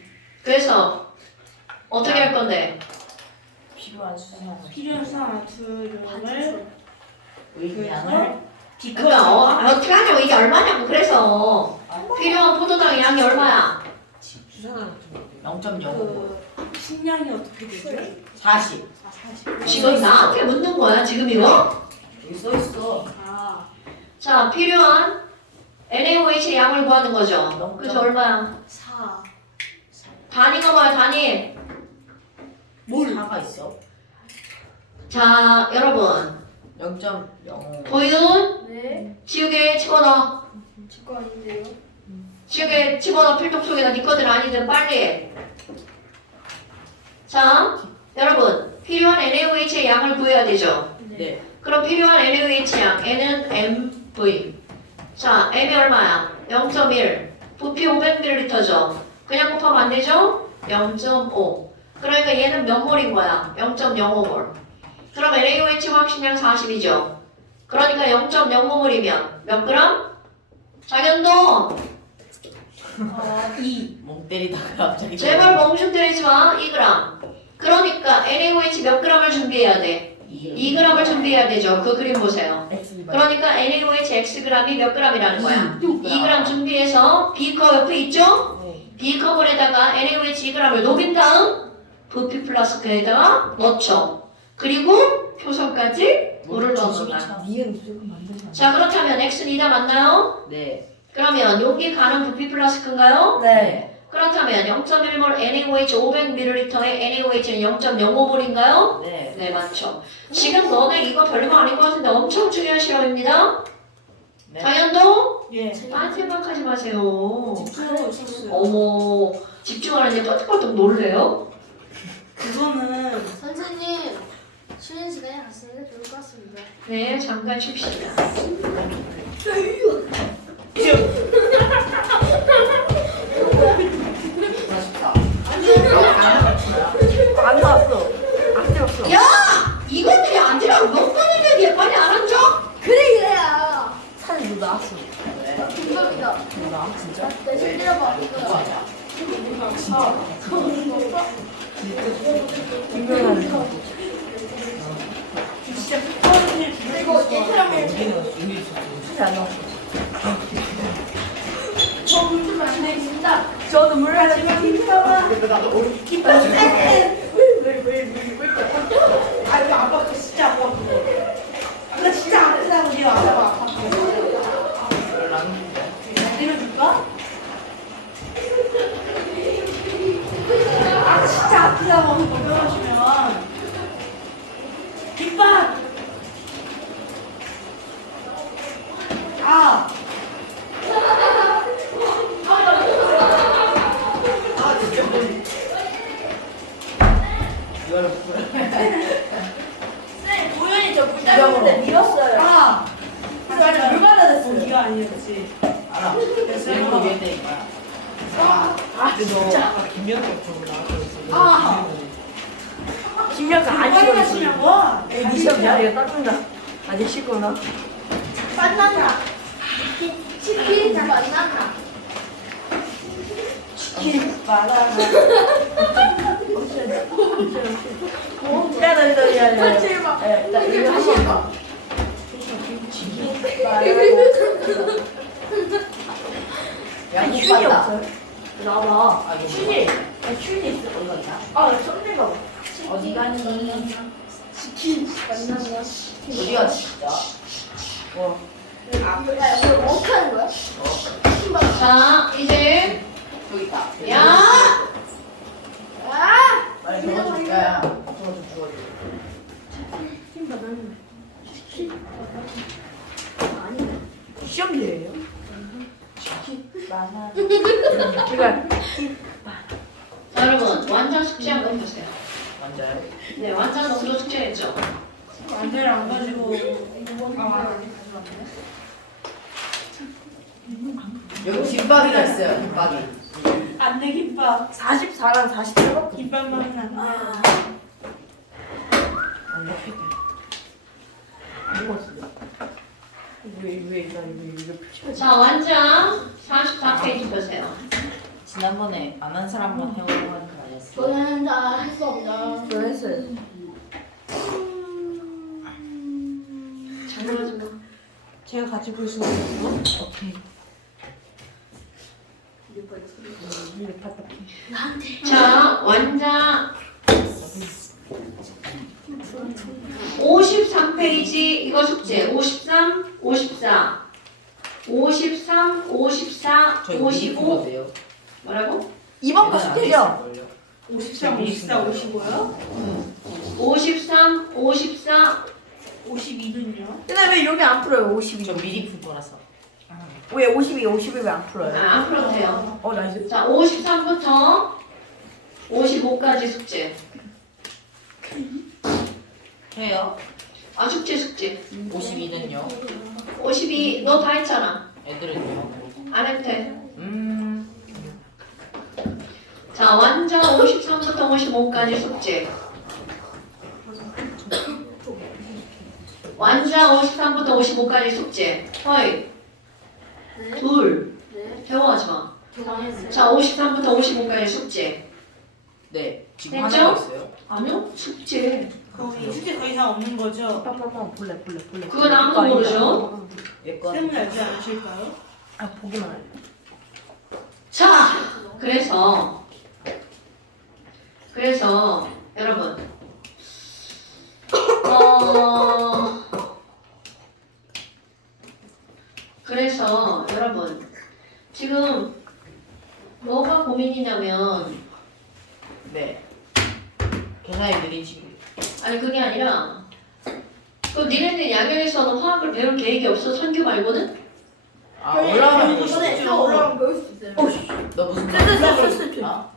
그래서 어떻게 할 건데? 필요한 수산. 필요한 수산나트륨을 의미양을 그러니까 어떻게 하냐고 이게 얼마냐고. 그래서 필요한 포도당 양이 얼마야? 수산화 같은 0.05. 식량이 어떻게 되죠? 40. 지금 나한테 묻는 거야 지금 이거? 여기 써 있어. 자, 필요한 NaOH 양을 구하는 거죠. 그래서 얼마야? 4. 단위가 뭐야 단위? 뭘? 4가 있어. 자, 여러분 0.05. 보윤 네. 지우개 집어넣어. 제거 아닌데요. 지우개 집어넣어. 필통 속에다 네 거들 아니든 빨리. 자, 여러분 필요한 NaOH의 양을 구해야 되죠. 네. 그럼 필요한 NaOH 양 N은 MV. 자, M이 얼마야? 0.1. 부피 500ml죠. 그냥 곱하면 안 되죠? 0.5. 그러니까 얘는 몇 몰인 거야? 0.05몰. 그럼 NaOH 확신량 40이죠. 그러니까 0.05몰이면 몇 그램? 자견도 2. 멍 때리다가 갑자기. 제발 멍충 때리지 마. 2g. 그러니까 NaOH 몇 g을 준비해야 돼? 2g을 준비해야 되죠. 그 그림 보세요. 그러니까 NaOH Xg이 몇 g이라는 거야? 2g 준비해서 B컵 옆에 있죠? B컵을에다가 NaOH 2g을 녹인 다음 부피 플라스크에다가 넣죠. 그리고 표성까지 물을 넣는다. 자, 그렇다면 X는 2다 맞나요? 네. 그러면 여기 가는 부피 플라스크인가요? 네. 그렇다면 0.1몰 NaOH 500ml의 NaOH는 0.05몰인가요? 네. 네, 맞죠. 지금 너네 이거 별거 아닌 것 같은데 엄청 중요한 시험입니다. 네. 당연도 예. 딴 생각하지 마세요. 집중하고 있었어요. 어머, 집중하는데 똘똘똘 놀래요? 그거는 선생님 쉬는 시간에 갔으니까 좋을 것 같습니다. 네, 잠깐 쉽시다. 안 나왔어. 안 되었어. 야! 이것들이 안 들어. 몇 번을 얘기해. 빨리 안 앉아? 그래야. 사진 너 나왔어. 정답이다. 너 나왔어 진짜? 내신 때려봐. 이거. 분명하네. 진짜 그거는 이거 얘처럼 사진 안 나왔어. 저물 마시겠습니다. 저 눈물 나지 마. 아 이거 아빠 그 진짜 아파 그거. 그거 진짜 아프다고 네 아빠가 아파. 내려줄까? 아 진짜 아프다고 그거 내려주면. 김밥. 아. 이거를 네, 도현이 저 불닭인데 밀었어요. 아. 그래서 물 받아냈어요. 네가 아니었지. 알아. 일부러 미했다니까. 근데 너 아까 김연석 저거 나왔어. 아. 김연아 안 빨리 씻었어. 마시냐고? 에이 니 시험이야? 이거 닦는다. 아직 씻거나. 만났나? 치킨 만났나? 치킨 말아라. 야야야야. 제발. 나 이거 다시 해봐. 야, 못 춘이 봤다. 없어요? 나봐. 아, 이거 춘이. 춘이 있어. 어디 갔나? 아, 썸네가 봐. 어디 가니? 치킨 만난 거. 어디가 진짜? 어. 야, 이거 어떻게 하는 거야? 신발. 자, 이제 여기 있다. 야! 아! 빨리 저거 좀 야, 저거 좀 주워줘. 신발 나는. 치킨. 아니. 시험지예요? 많아. 그러니까 자, 여러분 완전 숙제 한번 해보세요. 먼저요. 네, 완전 너도 숙제했죠? 완전히 안 가지고. 여기 김밥이가 있어요. 김밥이. 안돼 김밥. 44랑 47번. 김밥만 안 돼. 안 먹겠다. 왜 이거 표시가 자, 완전 44페이지 보세요. 지난번에 안 한 사람만 해오려고 하는 거 아니었어? 저는 다 할 수 없나. 저 했어요. 장난하지 마. 제가 가지고 있는 거. 오케이. 자, 완전 53페이지 이거 숙제 53, 54, 53, 54, 저희 55 돼요. 뭐라고? 이번 거 숙제죠? 53, 54, 55요? 53, 54, 52는요? 근데 왜 여기 안 풀어요? 52. 저 미리 풀 거라서. 왜 52, 50이 왜 안 풀어요? 안 풀어도 돼요. 나이스. 자, 53부터 55까지 숙제. 해요. 아, 숙제. 52는요. 52 너 다 했잖아. 애들은요. 안 해도 돼. 자, 완전 53부터 55까지 숙제. 완전 53부터 55까지 숙제. 허이. 둘. 네. 배워하지 마. 정했어요. 자, 53부터 55까지 숙제. 네. 지금 됐죠? 하나가 있어요. 아니요? 숙제. 거기 숙제 더 이상 없는 거죠? 빡빡빡 볼래. 그건 아무도 모르죠? 예건. 때문에 알지 않으실까요? 아 보기만 할래. 자, 그래서 여러분 그래서 여러분 지금 뭐가 고민이냐면 네. 계산이 느린 친구. 아니 그게 아니라 그 니네들 양양에서는 화학을 배울 계획이 없어 선교 말고는? 아 올라가면 이번에 되시죠? 올라가면 배울 수 있어요. 너 무슨 쓸 아?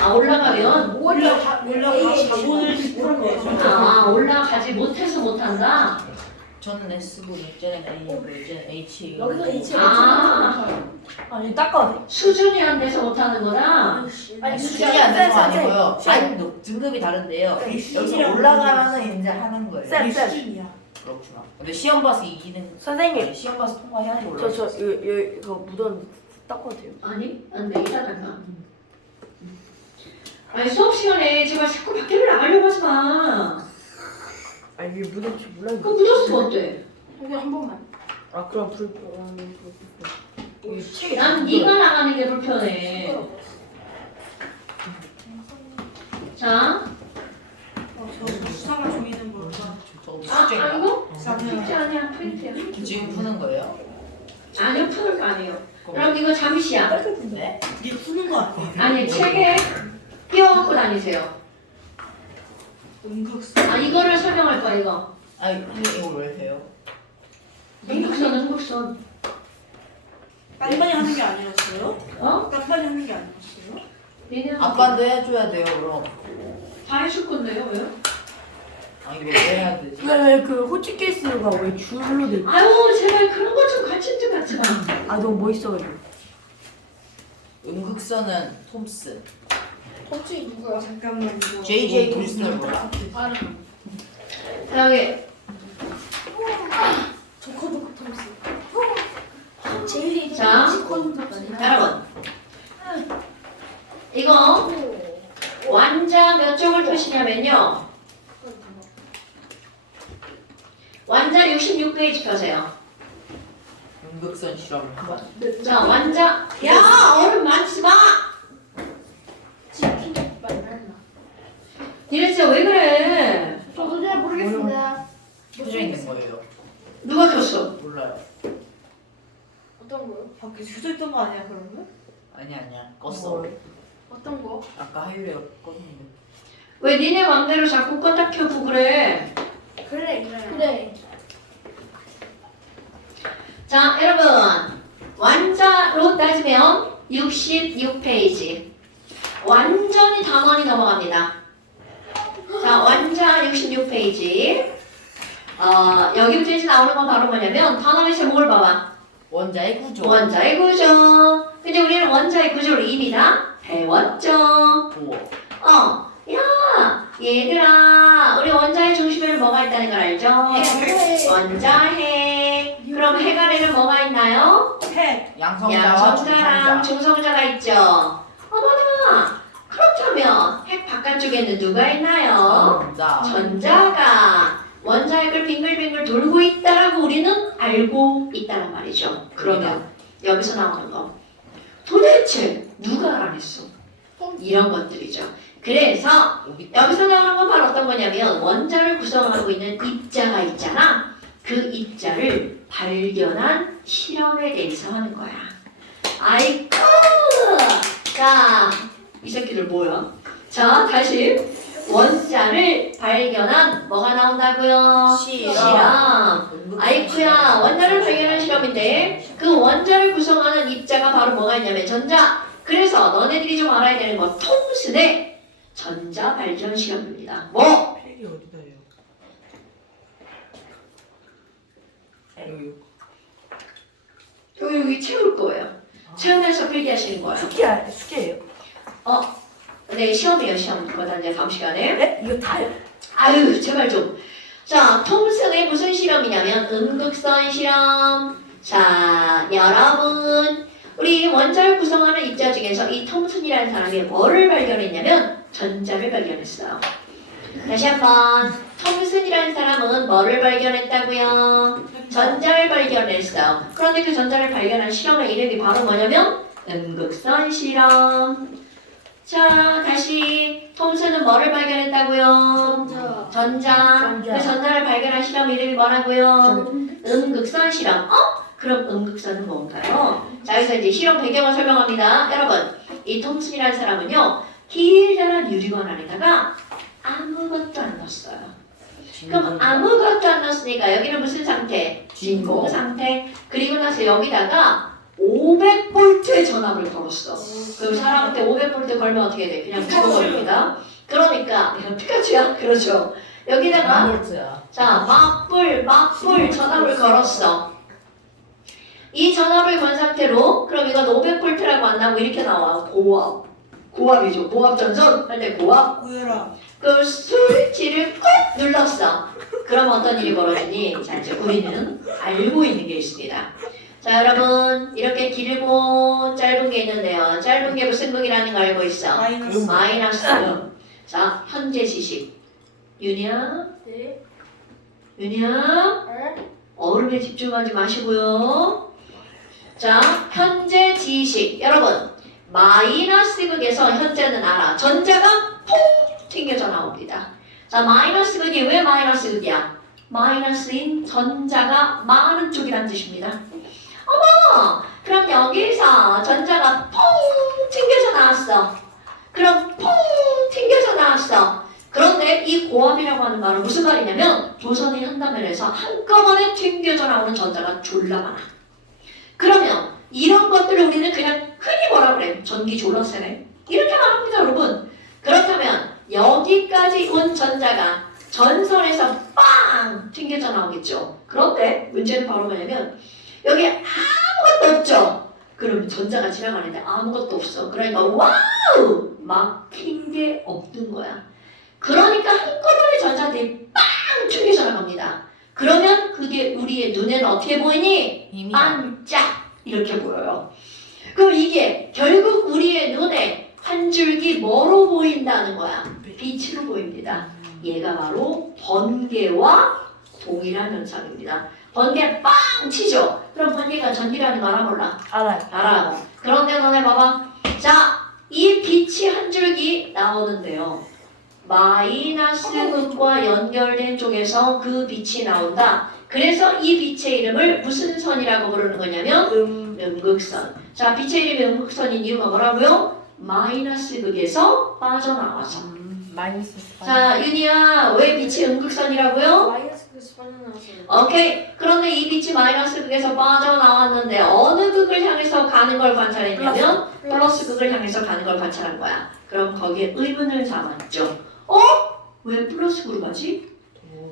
아 올라가면? 올라가 자본을 짚은 거죠. 아 올라가지 못해서 못한다? 저는 S고 얘는 A고 얘는 H. 여기서 H. 아 아니 닦아도 돼. 수준이 안 돼서 못하는 거다? 아니 수준이 안 돼서 아니고요. 아니 등급이 다른데요. 여기서 올라가면은 이제 하는 거예요. 쌤. 이 수준이야. 그렇구나. 근데 시험 봐서 이기는. 선생님. 아니, 시험 봐서 통과해야 돼 올라. 저 이거 묻었는데 닦아도 돼요. 아니 안돼 이따가 아니 수업 시간에 제발 자꾸 밖에를 나가려고 하지 마 아니 이게 묻을지 몰라. 그거 묻었으면 어때? 여기 한 번만. 아 그럼 불. 이게 책이 난 네가 나가는 게 불편해 자 저 수상한 종이는 뭘까? 저거 무슨 아, 숙제인가? 이거? 수상한 프린트 아니야 프린트야 지금 푸는 거예요? 아니요 푸는 거 아니에요 그럼 이거 잠시야 네. 이게 푸는 거 같아. 아니 책에 띄워갖고 다니세요 음극수. 아 이거를 설명할 거야 이거 아니 이거 왜 해요? 흥국선은 흥국선 딴반이 하는 게 아니었어요? 어? 딴반이 하는 게 아니었어요? 니네 아빠도 해줘야 돼요 그럼. 다 해줄 건데요 왜요? 아 이거 왜 해야 되지? 왜그 호치 케이스가 왜 줄로 돼? 아유 제발 그런 거 좀 같이 좀 같이 마 아 너무 멋있어가지고. 음극선은 톰슨. 혹시 누구야? 잠깐만 이거. JJ 톰슨을 몰라? 알아. 여기 조커도 톰스. 제일이 자, 조커도 톰스. 여러분 이거 완자 몇 쪽을 펴시냐면요. 완자 66페이지 펴세요. 음극선 실험. 자, 완자. 야, 얼음 만지지 마! 지금 만났나? 니네 진짜 왜 그래? 저도 잘 모르겠습니다. 켜져 있는 거예요. 누가 켰어? 몰라요. 어떤 거요? 밖에 켜져 있던 거 아니야 그러면? 아니야. 껐어. 어떤 거? 아까 하율이가 껐는데. 왜 니네 맘대로 자꾸 껐다 켜고 그래? 그래. 자, 여러분. 완자로 따지면 66페이지. 완전히 단원이 넘어갑니다. 자, 완자 66페이지. 여기부터 이제 나오는 건 바로 뭐냐면 단원의 제목을 봐봐. 원자의 구조. 원자의 구조. 근데 우리는 원자의 구조를 이미 다 배웠죠. 우와. 야, 얘들아, 우리 원자의 중심에는 뭐가 있다는 걸 알죠? 원자핵. 그럼 핵 안에는 뭐가 있나요? 핵. 양성자와 양성자랑 중성자. 중성자가 있죠. 어머나, 그렇다면 핵 바깥쪽에는 누가 있나요? 전자. 전자가 원자핵을 빙글빙글 돌고 있다라고 우리는 알고 있다는 말이죠. 그러면 여기서 나오는 거 도대체 누가 알아냈어? 이런 것들이죠. 그래서 여기서 나오는 건 바로 어떤 거냐면 원자를 구성하고 있는 입자가 있잖아. 그 입자를 발견한 실험에 대해서 하는 거야. 아이고! 자, 이 새끼들 뭐야? 자, 다시 원자를 발견한 뭐가 나온다고요? 실험. 아이쿠야, 원자를 발견한 실험인데 그 원자를 구성하는 입자가 바로 뭐가 있냐면 전자. 그래서 너네들이 좀 알아야 되는 건 톰슨의 전자 발견 실험입니다. 뭐? 팩이 어디다 해요? 여기 채울 거예요. 채우면서 필기하시는 거예요. 숙제예요? 네, 시험이에요, 시험. 그거 다 이제 다음 시간에. 네? 이거 다요? 아유, 제발 좀. 자, 톰슨의 무슨 실험이냐면 음극선 실험. 자, 여러분. 우리 원자를 구성하는 입자 중에서 이 톰슨이라는 사람이 뭐를 발견했냐면 전자를 발견했어요. 다시 한번. 톰슨이라는 사람은 뭐를 발견했다고요? 전자를 발견했어요. 그런데 그 전자를 발견한 실험의 이름이 바로 뭐냐면 음극선 실험. 자, 다시 톰슨은 뭐를 발견했다고요? 전자. 그 전자를 발견한 실험 이름이 뭐라고요? 음극선 실험. 그럼 음극선은 뭔가요? 자, 여기서 이제 실험 배경을 설명합니다. 여러분, 이 톰슨이라는 사람은요, 길다란 유리관 안에다가 아무것도 안 넣었어요. 그럼 아무것도 안 넣었으니까 여기는 무슨 상태? 진공 상태. 그리고 나서 여기다가 500볼트의 전압을 걸었어. 그럼 사람한테 500볼트 걸면 어떻게 돼? 그냥 죽어버립니다. 그러니까 피카츄야? 그렇죠. 여기다가 볼트야. 자, 막불 전압을 걸었어. 이 전압을 건 상태로 그럼 이건 500볼트라고 안 나오고 이렇게 나와. 고압이죠. 고압전선 할 때 고압. 구해라. 그 스위치를 꼭 눌렀어. 그럼 어떤 일이 벌어지니? 자, 이제 우리는 알고 있는 게 있습니다. 자, 여러분 이렇게 길고 짧은 게 있는데요. 짧은 게 무슨 극이라는 거 알고 있어? 마이너스. 자, 현재 지식. 윤이야? 네. 윤이야? 얼음에 집중하지 마시고요. 자, 현재 지식. 여러분, 마이너스 극에서 현재는 알아. 전자가 퐁 튕겨져 나옵니다. 자, 마이너스 극이 왜 마이너스 극이야? 마이너스인 전자가 많은 쪽이란 뜻입니다. 어머! 그럼 여기서 전자가 퐁 튕겨져 나왔어. 그럼 퐁 튕겨져 나왔어. 그런데 이 고압이라고 하는 말은 무슨 말이냐면 도선의 현단면에서 한꺼번에 튕겨져 나오는 전자가 졸라 많아. 그러면 이런 것들을 우리는 그냥 흔히 뭐라 그래? 전기 졸라 세네. 이렇게 말합니다, 여러분. 그렇다면 여기까지 온 전자가 전선에서 빵 튕겨져 나오겠죠. 그런데 문제는 바로 뭐냐면 여기 아무것도 없죠. 그럼 전자가 지나가는데 아무것도 없어. 그러니까 와우! 막힌 게 없는 거야. 그러니까 한꺼번에 전자들이 빵 튕겨져 나갑니다. 그러면 그게 우리의 눈에는 어떻게 보이니? 반짝 이렇게 보여요. 그럼 이게 결국 우리의 눈에 한 줄기 빛이 뭐로 보인다는 거야? 빛으로 보입니다. 얘가 바로 번개와 동일한 현상입니다. 번개 빵 치죠? 그럼 번개가 전기라는 거 알아 몰라? 알아요. 알아요. 그런데 너네 봐봐. 자, 이 빛이 한 줄기 나오는데요. 마이너스 극과 연결된 쪽에서 그 빛이 나온다. 그래서 이 빛의 이름을 무슨 선이라고 부르는 거냐면 음극선. 자, 빛의 이름이 음극선인 이유가 뭐라고요? 마이너스 극에서 빠져나와서. 마이너스. 자, 윤희야, 왜 빛이 음극선이라고요? 마이너스 빠져나왔어요. 오케이. 그런데 이 빛이 마이너스 극에서 빠져나왔는데 어느 극을 향해서 가는 걸 관찰했냐면 플러스 극을 향해서 가는 걸 관찰한 거야. 그럼 거기에 의문을 삼았죠. 왜 플러스 극으로 가지?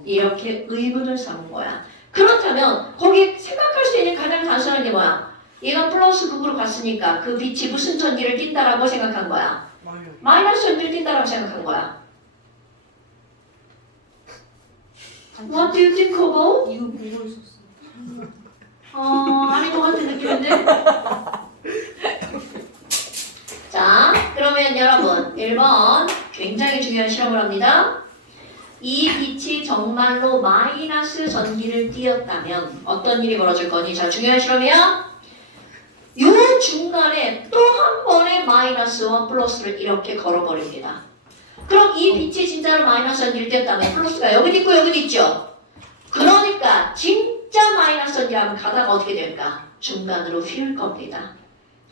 이렇게 의문을 삼은 거야. 그렇다면 거기 생각할 수 있는 가장 단순한 게 뭐야? 얘가 플러스 극으로 갔으니까 그 빛이 무슨 전기를 띈다라고 생각한 거야? 마이너스 전기를 띈다라고 생각한 거야. What do you think about? 이거 보고 있었어. 아닌 것 같은 느낌인데? 자, 그러면 여러분 1번 굉장히 중요한 실험을 합니다. 이 빛이 정말로 마이너스 전기를 띄었다면 어떤 일이 벌어질 거니? 자, 중요한 실험이야. 요 중간에 또 한 번의 마이너스와 플러스를 이렇게 걸어버립니다. 그럼 이 빛이 진짜로 마이너스 전기를 띄었다면 플러스가 여기도 있고 여기도 있죠? 그러니까 진짜 마이너스 전기라면 가다가 어떻게 될까? 중간으로 휠 겁니다.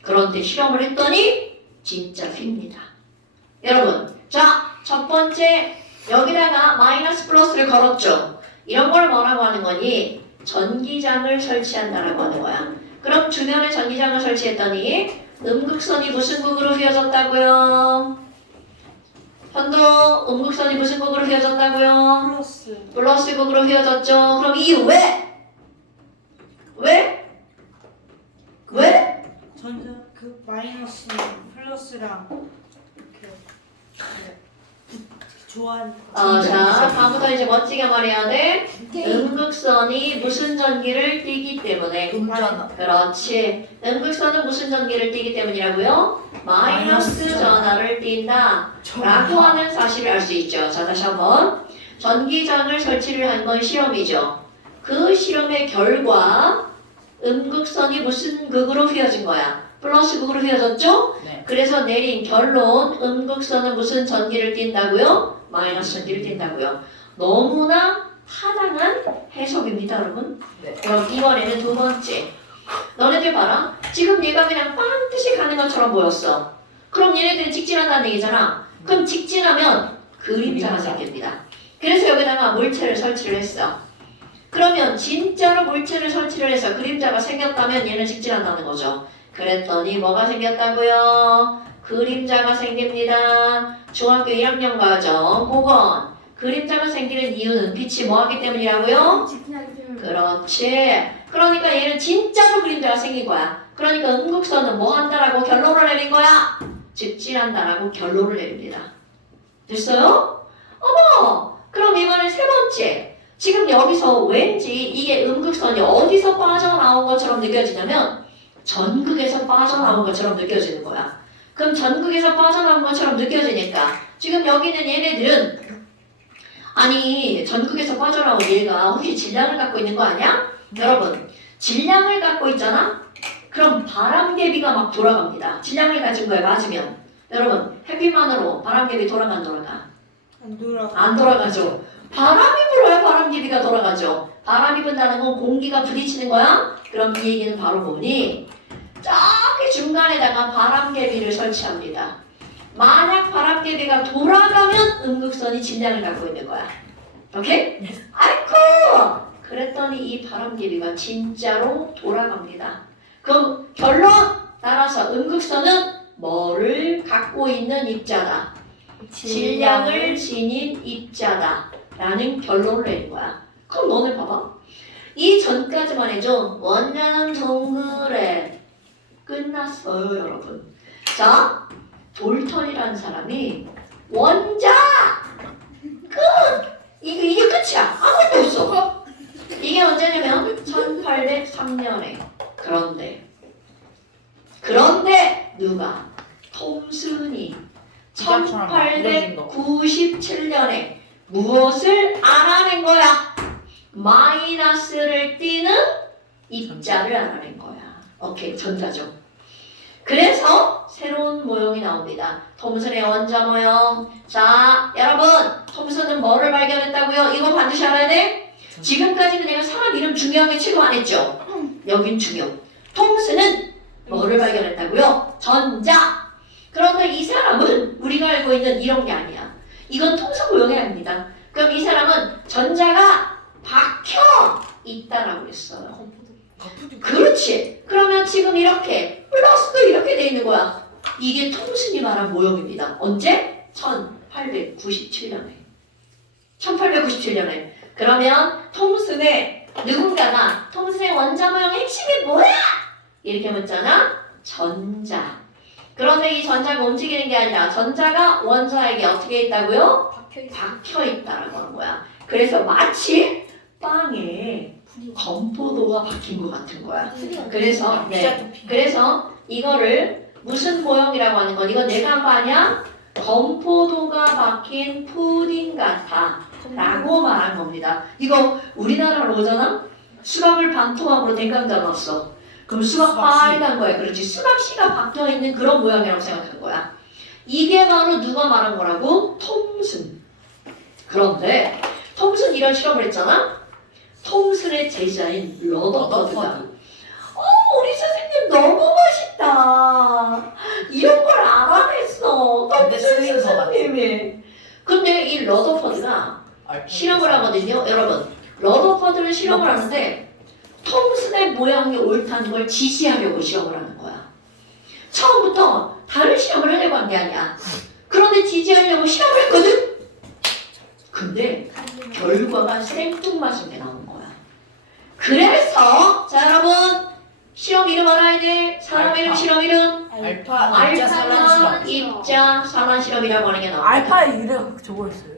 그런데 실험을 했더니 진짜 휩니다. 여러분, 자, 첫 번째 여기다가 마이너스 플러스를 걸었죠. 이런 걸 뭐라고 하는 거니? 전기장을 설치한다라고 하는 거야. 그럼 주변에 전기장을 설치했더니 음극선이 무슨 극으로 휘어졌다고요? 현도 음극선이 무슨 극으로 휘어졌다고요? 플러스. 플러스 극으로 휘어졌죠. 그럼 이유 왜? 왜? 왜? 전자 그 마이너스 플러스랑 이렇게 좋아하는. 자, 다음부터 이제 멋지게 말해야 돼. 음극선이 무슨 전기를 띠기 때문에. 음전화. 그렇지. 음극선은 무슨 전기를 띠기 때문이라고요? 마이너스 전하를 띈다 라고 하는 사실을 알 수 있죠. 자, 다시 한번. 전기장을 설치를 한 건 실험이죠. 그 실험의 결과 음극선이 무슨 극으로 휘어진 거야? 플러스 극으로 휘어졌죠? 네. 그래서 내린 결론 음극선은 무슨 전기를 띈다고요? 마이너스 전기를 띈다고요. 너무나 타당한 해석입니다, 여러분. 네. 그럼 이번에는 두 번째. 너네들 봐라. 지금 얘가 그냥 반드시 가는 것처럼 보였어. 그럼 얘네들은 직진한다는 얘기잖아. 그럼 직진하면 그림자가 생깁니다. 그래서 여기다가 물체를 설치를 했어. 그러면 진짜로 물체를 설치를 해서 그림자가 생겼다면 얘는 직진한다는 거죠. 그랬더니 뭐가 생겼다고요? 그림자가 생깁니다. 중학교 1학년 과정 5번. 그림자가 생기는 이유는 빛이 뭐하기 때문이라고요? 직진하기 때문에. 그렇지. 그러니까 얘는 진짜로 그림자가 생긴 거야. 그러니까 음극선은 뭐 한다라고 결론을 내린 거야? 직진한다라고 결론을 내립니다. 됐어요? 어머! 그럼 이번엔 세 번째. 지금 여기서 왠지 이게 음극선이 어디서 빠져나온 것처럼 느껴지냐면 전극에서 빠져나온 것처럼 느껴지는 거야. 그럼 전극에서 빠져나온 것처럼 느껴지니까 지금 여기 있는 얘네들은 아니 전극에서 빠져나온 얘가 혹시 질량을 갖고 있는 거 아니야? 여러분 질량을 갖고 있잖아? 그럼 바람개비가 막 돌아갑니다. 질량을 가진 거에 맞으면 여러분 햇빛만으로 바람개비 돌아가 안 돌아가? 안 돌아가. 안 돌아가죠. 바람이 불어야 바람개비가 돌아가죠. 바람이 분다는 건 공기가 부딪히는 거야? 그럼 이 얘기는 바로 뭐니? 저기 중간에다가 바람개비를 설치합니다. 만약 바람개비가 돌아가면 음극선이 질량을 갖고 있는 거야. 오케이? 아이쿠! 그랬더니 이 바람개비가 진짜로 돌아갑니다. 그럼 결론 따라서 음극선은 뭐를 갖고 있는 입자다? 질량을 지닌 입자다 라는 결론을 내린 거야. 그럼 너네 봐봐. 이 전까지만 해도 원자는 동그래 끝났어요 여러분. 자 돌턴이라는 사람이 원자 끝! 이게 끝이야. 아무것도 없어. 이게 언제냐면 1803년에 그런데 누가? 톰슨이 기자처럼 막 부러진 거. 1897년에 무엇을 알아낸 거야? 마이너스를 띠는 입자를 알아낸 거야. 오케이, 전자죠. 그래서 새로운 모형이 나옵니다. 톰슨의 원자 모형. 자, 여러분, 톰슨은 뭐를 발견했다고요? 이거 반드시 알아야 돼. 지금까지는 내가 사람 이름 중요하게 취급 안 했죠? 여긴 중요. 톰슨은 뭐를 발견했다고요? 전자. 그런데 이 사람은 우리가 알고 있는 이런 게 아니야. 이건 톰슨 모형이 아닙니다. 그럼 이 사람은 전자가 박혀 있다라고 했어요. 그렇지. 그러면 지금 이렇게 플러스도 이렇게 돼 있는 거야. 이게 톰슨이 말한 모형입니다. 언제? 1897년에. 1897년에. 그러면 톰슨의 누군가가 톰슨의 원자 모형의 핵심이 뭐야? 이렇게 묻잖아. 전자. 그런데 이 전자가 움직이는 게 아니라 전자가 원자에게 어떻게 있다고요? 박혀 있다라고 하는 거야. 그래서 마치 빵에 건포도가 박힌 것 같은 거야. 그래서 그래서 이거를 무슨 모형이라고 하는 건 이건 내가 한 거 아니야? 건포도가 박힌 푸딩 같아 라고 말한 겁니다. 이거 우리나라로 오잖아? 수박을 반토막으로 댕강자 넣었어. 그럼 수박 빨간 거야. 그렇지. 수박씨가 박혀있는 그런 모양이라고 생각한 거야. 이게 바로 누가 말한 거라고? 톰슨. 그런데 톰슨 이런 실험을 했잖아? 톰슨의 제자인 러더퍼드가 우리 선생님 너무 멋있다. 이런 걸 알아냈어. 근데 톰슨 스윙 더 선생님이. 근데 이 러더퍼드가 실험을 하거든요. 여러분, 러더퍼드는 실험을 하는데 톰슨의 모양이 옳다는 걸 지시하려고 실험을 하는 거야. 처음부터 다른 실험을 하려고 한 게 아니야. 그런데 지지하려고 실험을 했거든? 근데 결과가 생뚱맞은 나오는 거야. 그래서 자 여러분 실험 이름 알아야 돼. 사람 이름, 알파. 실험 이름. 알파 입자 산란 알파는 실험. 입자 산란 실험이라고 하는 게 나옵니다. 알파의 유래가 저거였어요.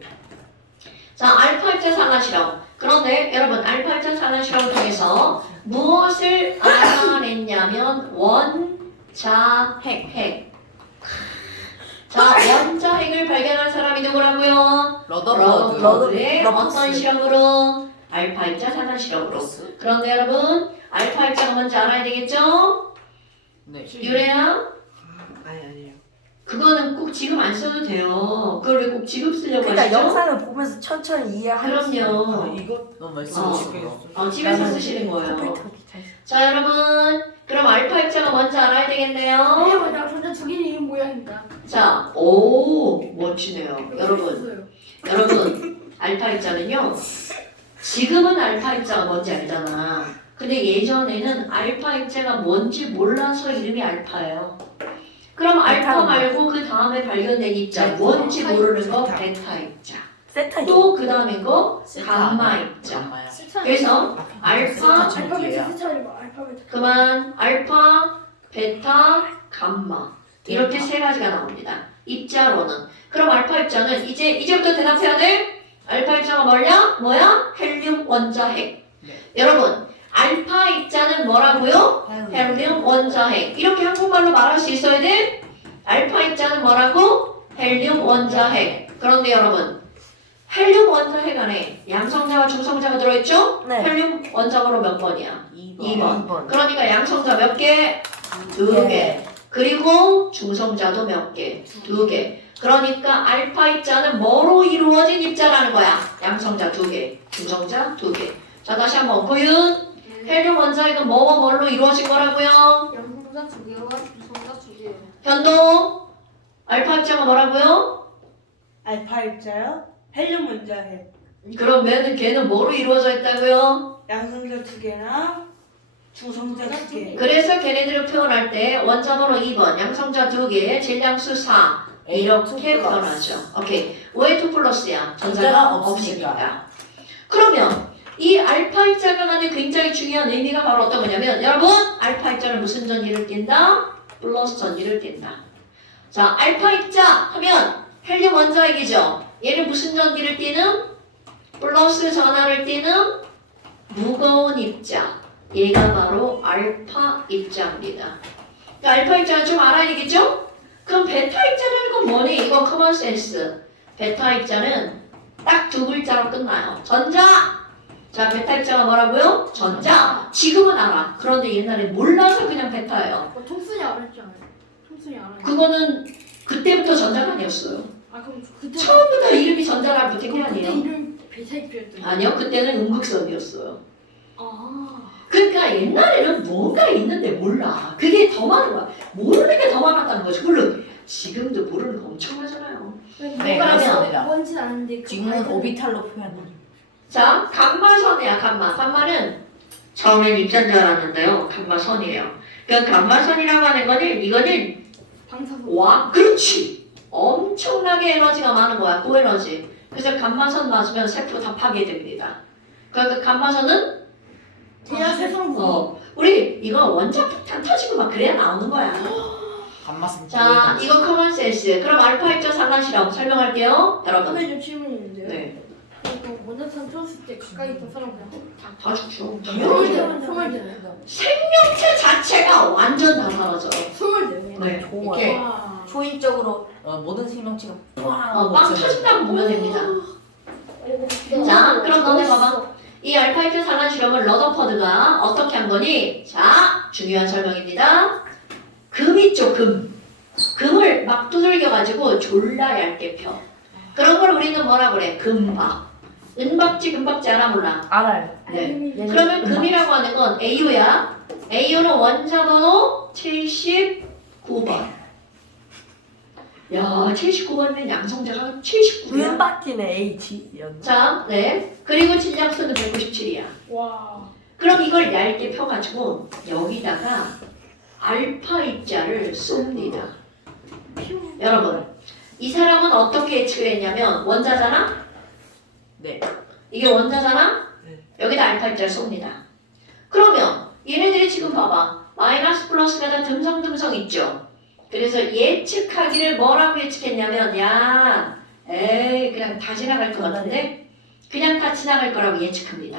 자, 알파 입자 산란 실험. 그런데 여러분 알파 입자 산란 실험을 통해서 무엇을 알아냈냐면 원자핵. 자, 원자핵을 발견한 사람이 누구라고요? 러더퍼드의 어떤 실험으로? 알파 입자 산란 실험으로. 그런데 여러분 알파 입자가 뭔지 알아야 되겠죠? 네. 유래야? 아니에요. 그거는 꼭 지금 안 써도 돼요. 그걸 왜 꼭 지금 쓰려고 그러니까 하시죠? 영상을 보면서 천천히 이해하면서. 그럼요. 이거 너무 말씀하시고. 집에서 쓰시는 거예요. 컴퓨터 기타에서. 자 여러분 그럼 알파 입자가 뭔지 알아야 되겠네요. 왜냐면 전자 두 개는 이 모양이다. 자, 오 멋지네요. 여러분 알파 입자는요. 지금은 알파 입자가 뭔지 알잖아. 근데 예전에는 알파 입자가 뭔지 몰라서 이름이 알파예요. 그럼 알파 말고 그 다음에 발견된 입자 뭔지 모르는 거 베타 입자. 세타 또 그 다음인 거 감마 입자. 그래서 알파 알파벳 스타일 봐. 알파벳. 그만 알파, 베타, 감마 이렇게 세 가지가 나옵니다. 입자로는. 그럼 알파 입자는 이제부터 대답해야 돼. 알파 입자가 뭐야? 헬륨 원자핵. 여러분 알파 입자는 뭐라고요? 헬륨 원자핵. 이렇게 한국말로 말할 수 있어야 돼. 알파 입자는 뭐라고? 헬륨 원자핵. 그런데 여러분 헬륨 원자핵 안에 양성자와 중성자가 들어있죠? 네. 헬륨 원자번호 몇 번이야? 2번. 2번. 그러니까 양성자 몇 개? 2개. 그리고 중성자도 몇 개? 2개. 그러니까 알파 입자는 뭐로 이루어진 입자라는 거야? 양성자 2개, 중성자 2개. 자 다시 한번 고윤. 헬륨 원자핵은 뭐와 뭘로 이루어진 거라고요? 양성자 두 개와 중성자 두 개요. 현동. 알파 입자가 뭐라고요? 알파 입자요? 헬륨 원자핵. 그러면 걔는 뭐로 이루어져 있다고요? 양성자 2개나 중성자 2개. 그래서 걔네들을 표현할 때 원자번호 2번, 양성자 2개, 질량수 4 이렇게 표현하죠. 오케이. 왜 2 플러스야? 전자가 없으니까. 그러면 이 알파 입자가 갖는 굉장히 중요한 의미가 바로 어떤 거냐면 여러분 알파 입자는 무슨 전기를 띈다? 플러스 전기를 띈다. 자 알파 입자 하면 헬륨 원자핵이죠. 얘는 무슨 전기를 띠는? 플러스 전하를 띠는 무거운 입자. 얘가 바로 알파 입자입니다. 그러니까 알파 입자는 좀 알아야 되겠죠? 그럼 베타 입자라는 건 뭐니? 이거 이거 커먼 센스. 베타 입자는 딱 두 글자로 끝나요. 전자. 자, 베타 입자가 뭐라고요? 전자. 지금은 알아. 그런데 옛날에 몰라서 그냥 베타예요. 통순이 알았잖아요. 통순이 알았죠. 그거는 그때부터 전자가 아니었어요. 아 그럼 그때 처음부터 이름이 전자라 붙은 게 그때 아니에요. 이름 베타입자였던. 아니요, 그때는 음극성이었어요. 아. 그러니까 옛날에는 뭔가 있는데 몰라. 그게 더 많은 거야. 모르는 게 더 많았다는 거죠. 물론 지금도 모르는 거 엄청나잖아요. 네, 그렇습니다. 뭔지 아는데 그 지금은 오비탈로 표현해요. 자, 감마선이야, 감마. 감마는 처음엔 입자인 줄 알았는데요. 감마선이에요. 그러니까 감마선이라고 하는 거는 이거는 방사선. 와, 그렇지. 엄청나게 에너지가 많은 거야, 고에너지. 그래서 감마선 맞으면 세포 다 파괴됩니다. 그러니까 감마선은 대야 세상 우리 이거 원자 폭탄 터지고 막 그래야 나오는 거야. 감마선. 자, 이거 커먼 센스. 그럼 알파 입자 상관 실험 설명할게요, 여러분. 선배님 질문이 있는데요. 네, 그 원자탄 쳤을 때 가까이 있던 사람 그냥 다 죽죠. 소멸 되나요? 생명체 자체가 완전 다 사라져. 소멸 되나요? 네, 좋아요. 이렇게 와. 초인적으로 모든 생명체가 빵 터진다고 보면 됩니다. 자, 그럼 너네 봐봐. 이 알파 입자 상관 실험을 러더퍼드가 어떻게 한 거니? 자, 중요한 설명입니다. 금 있죠, 금. 금을 막 두들겨가지고 졸라 얇게 펴. 그런 걸 우리는 뭐라 그래? 금박. 은박지, 금박지 알아 몰라? 알아요. 네. 그러면 금이라고 하는 건 AU야. AU는 원자 번호 79번. 야, 79번이면 양성자가 79야. 은박지는 H였나? 자, 네. 그리고 질량수는 197이야. 와. 그럼 이걸 얇게 펴가지고 여기다가 알파 입자를 쏩니다. 여러분, 이 사람은 어떻게 예측을 했냐면 원자잖아? 네. 이게 원자잖아? 네. 여기다 알파 입자를 쏩니다. 그러면 얘네들이 지금 봐봐. 마이너스 플러스가 다 듬성듬성 있죠? 그래서 예측하기를 뭐라고 예측했냐면 야, 에이 그냥 다 지나갈 것 같은데? 그냥 다 지나갈 거라고 예측합니다.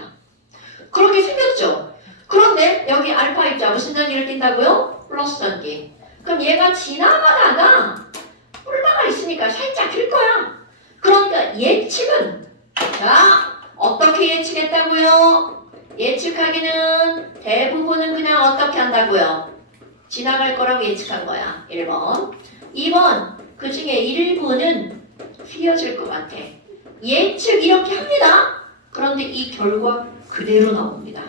그렇게 생겼죠? 그런데 여기 알파 입자 무슨 전기를 띈다고요? 플러스 전기. 그럼 얘가 지나가다가 뿔마가 있으니까 살짝 들 거야. 그러니까 예측은 자 어떻게 예측했다고요? 예측하기는 대부분은 그냥 어떻게 한다고요? 지나갈 거라고 예측한 거야. 1번. 2번 그 중에 일부는 휘어질 것 같아. 예측 이렇게 합니다. 그런데 이 결과 그대로 나옵니다.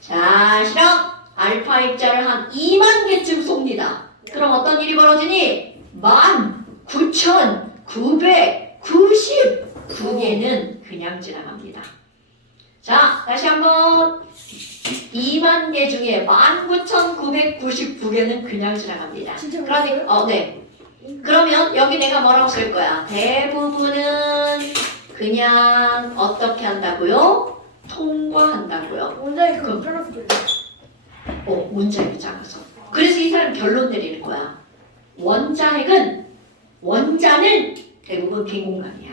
자, 실험! 알파 입자를 한 2만 개쯤 쏩니다. 그럼 어떤 일이 벌어지니? 19,999개는 그냥 지나갑니다. 자, 다시 한번 2만 개 중에 19,999개는 그냥 지나갑니다. 진짜 그러니까, 네. 그러면 여기 내가 뭐라고 쓸 거야? 대부분은 그냥 어떻게 한다고요? 통과한다고요. 원자의 그 플러스. 원자핵이 작아서. 그래서 이 사람 결론 내리는 거야. 원자는 대부분 빈 공간이야.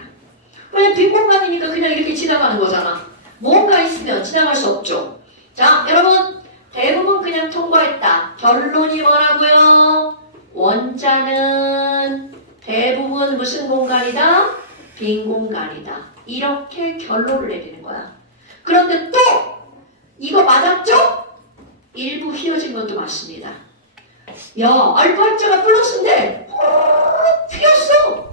왜냐면 빈 공간이니까 그냥 이렇게 지나가는 거잖아. 뭔가 있으면 지나갈 수 없죠. 자, 여러분 대부분 그냥 통과했다. 결론이 뭐라고요? 원자는 대부분 무슨 공간이다? 빈 공간이다. 이렇게 결론을 내리는 거야. 그런데 또 이거 맞았죠? 일부 휘어진 것도 맞습니다. 야, 알파 입자가 플러스인데 휘었어.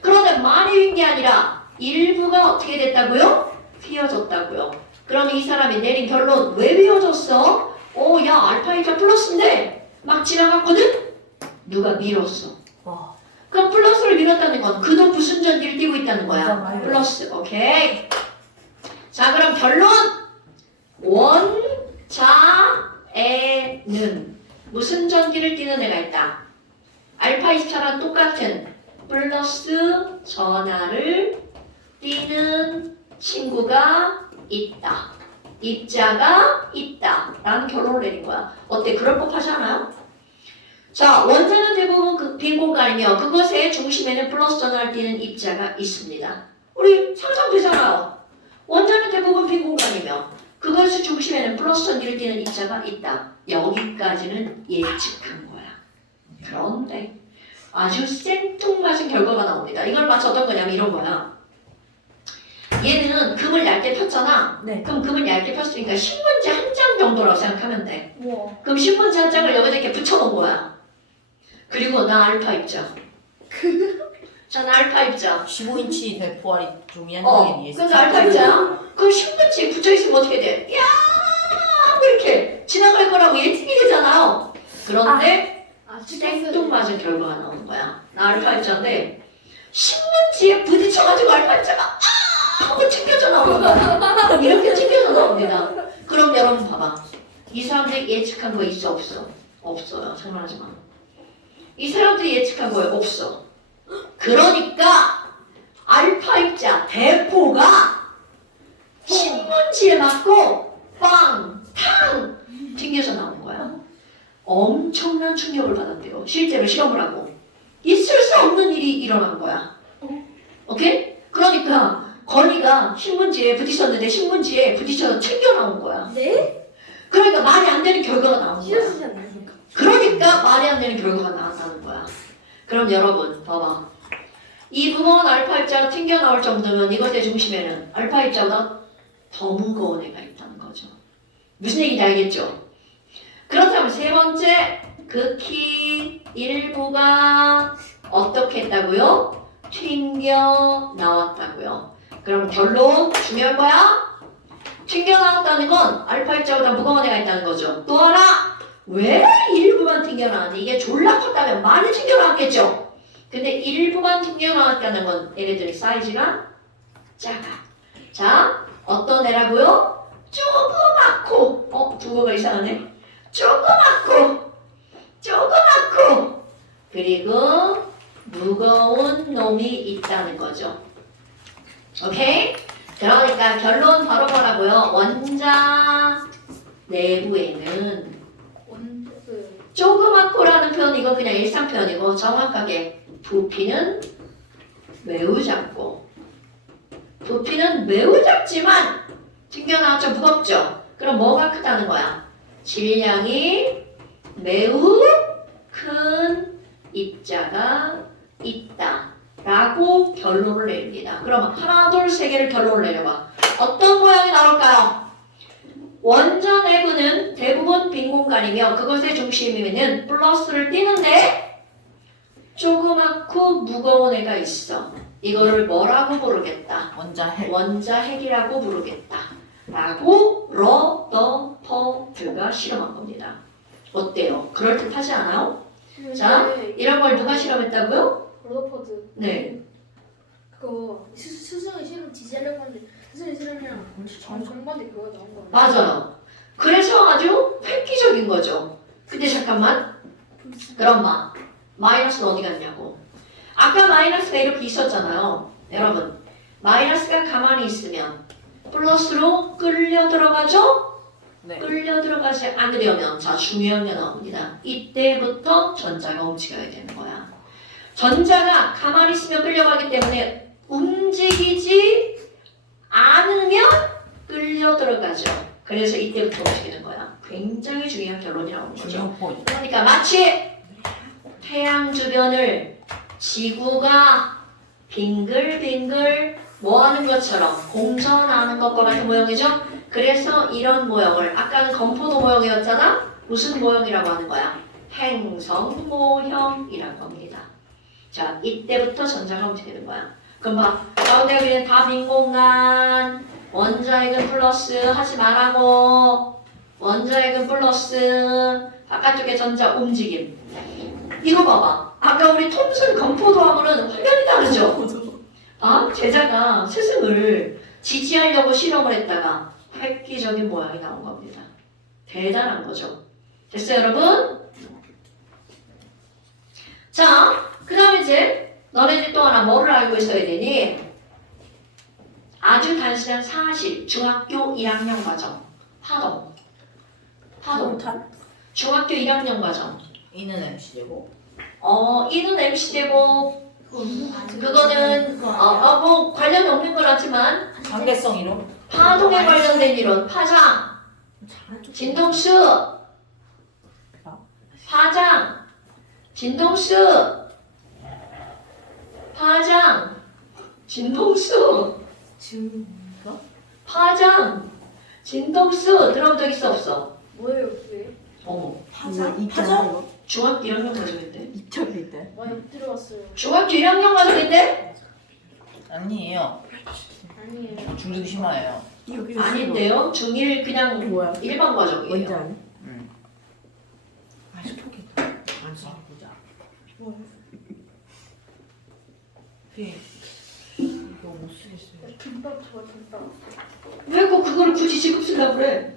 그런데 많이 휜 게 아니라 일부가 어떻게 됐다고요? 휘어졌다고요. 그럼 이 사람이 내린 결론 왜 휘어졌어? 야, 알파 입자 플러스인데 막 지나갔거든? 누가 밀었어. 와. 그럼 플러스를 밀었다는 건 그도 무슨 전기를 띄고 있다는 거야? 맞아요. 플러스. 오케이. 자, 그럼 결론. 원자에는 무슨 전기를 띄는 애가 있다? 알파 입자랑 똑같은 플러스 전하를 띄는 친구가 있다. 입자가 있다. 라는 결론을 내린 거야. 어때? 그럴 법하지 않아요? 자, 원자는 대부분 그 빈 공간이며 그것의 중심에는 플러스 전하를 띄는 입자가 있습니다. 우리 상상되잖아요. 원자는 대부분 빈 공간이며 그것의 중심에는 플러스 전기를 띄는 입자가 있다. 여기까지는 예측한 거야. 그런데 아주 생뚱맞은 결과가 나옵니다. 이걸 마치 어떤 거냐면 이런 거야. 얘는 금을 얇게 폈잖아. 네. 그럼 금을 얇게 폈으니까 신문지 한 장 정도라고 생각하면 돼. 우와. 그럼 신문지 한 장을 여기다 이렇게 붙여놓은 거야. 그리고 나 알파 입자. 자, 나 알파 입자. 15인치 대포알이 종이 한 장에 위에 그럼 나 알파 입자야. 그럼 신문지에 붙여있으면 어떻게 돼? 야 이렇게 지나갈 거라고 예측이 되잖아요. 그런데 생뚱맞은 결과가 나오는 거야. 나 알파 입자인데 신문지에 부딪혀가지고 알파 입자가 하고 튕겨져 나오는 거야. 이렇게 튕겨져 나옵니다. 그럼 여러분 봐봐. 이 사람들이 예측한 거 있어 없어? 없어요. 장난하지 마. 이 사람들이 예측한 거에 없어. 그러니까 알파 입자 대포가 신문지에 맞고 빵! 탕! 튕겨서 나온 거야. 엄청난 충격을 받았대요. 실제로 실험을 하고. 있을 수 없는 일이 일어난 거야. 오케이? 그러니까 건이가 신문지에 부딪혔는데 신문지에 부딪혀서 튕겨 나온 거야. 네? 그러니까 말이 안 되는 결과가 나온 거야. 싫으시지 않나요? 그러니까 말이 안 되는 결과가 나왔다는 거야. 그럼 여러분 봐봐. 이 무거운 알파 입자가 튕겨 나올 정도면 이것의 중심에는 알파 입자보다 더 무거운 애가 있다는 거죠. 무슨 얘기인지 알겠죠? 그렇다면 세 번째 극히 일부가 어떻게 했다고요? 튕겨 나왔다고요. 그럼 결론 중요한 거야? 튕겨 나왔다는 건 알파 입자보다 무거운 애가 있다는 거죠. 또 하나 왜 일부만 튕겨 나왔니? 이게 졸라 컸다면 많이 튕겨 나왔겠죠? 근데 일부만 튕겨 나왔다는 건 얘네들의 사이즈가 작아. 자, 어떤 애라고요? 조그맣고 두어가 이상하네. 조그맣고 그리고 무거운 놈이 있다는 거죠. 오케이? 그러니까 결론 바로 뭐라고요? 원자 내부에는 조그맣고라는 표현 이거 그냥 일상 표현이고 정확하게 부피는 매우 작고 부피는 매우 작지만 튕겨나왔죠? 무겁죠? 그럼 뭐가 크다는 거야? 질량이 매우 큰 입자가 있다 라고 결론을 내립니다. 그럼 하나 둘 세 개를 결론을 내려봐. 어떤 모양이 나올까요? 원자 내부는 대부분 빈 공간이며 그것의 중심에는 플러스를 띄는데 조그맣고 무거운 애가 있어. 이거를 뭐라고 부르겠다? 원자핵이라고 부르겠다. 라고 러더퍼드가 실험한 겁니다. 어때요? 그럴듯하지 않아요? 자, 이런 걸 누가 실험했다고요? 로더퍼드. 네. 그거 스승의 실험 지지하려고 하는데 스승의 실험이랑 정반대 그거 나온 거 맞아요. 그래서 아주 획기적인 거죠. 근데 잠깐만. 그럼 마이너스는 어디 갔냐고. 아까 마이너스가 이렇게 있었잖아요. 여러분, 마이너스가 가만히 있으면 플러스로 끌려 들어가죠? 네. 끌려 들어가지 않으려면 자 중요한 게 나옵니다. 이때부터 전자가 움직여야 되는 거야. 전자가 가만히 있으면 끌려가기 때문에 움직이지 않으면 끌려 들어가죠. 그래서 이때부터 움직이는 거야. 굉장히 중요한 결론이 나오는 거죠. 중요한 포인트. 그러니까 마치 태양 주변을 지구가 빙글빙글 뭐 하는 것처럼 공전하는 것과 같은 모형이죠. 그래서 이런 모형을 아까는 건포도 모형이었잖아. 무슨 모형이라고 하는 거야? 행성 모형이라고 합니다. 자, 이때부터 전자가 움직이는 거야. 그럼 가운데 우리는 다 빈 공간, 원자핵은 플러스 하지 말라고, 원자핵은 플러스, 바깥쪽에 전자 움직임. 이거 봐봐. 아까 우리 톰슨 건포도하고는 화면이 다르죠? 제자가 스승을 지지하려고 실험을 했다가 획기적인 모양이 나온 겁니다. 대단한 거죠. 됐어요, 여러분? 자, 그 다음에 이제 너네들 또 하나 뭐를 알고 있어야 되니? 아주 단순한 사실, 중학교 1학년 과정. 파동. 중학교 1학년 과정. 이는 MC제곱. 이는 MC제곱. 그거는 뭐 관련이 없는 건 하지만 관계성 이론. 파동에 관련된 이론, 파장, 진동수, 파장, 진동수, 진동수. 파장. 진동수 들어본 적 있어 없어? 뭐예요 그게? 어머. 파전? 중학교 1학년 과정인데? 2점일 때. 많이 못 들어봤어요. 중학교 1학년 과정인데? 아니에요. 아니에요. 중2 심화예요. 아닌데요. 중1 그냥 뭐야? 일반 과정이에요. 뭔지 아니? 아 스토끼다. 안 써보자. 이거 못 쓰겠어요. 김밥 좋아 김밥. 왜 꼭 그걸 굳이 지금 쓰려고 그래?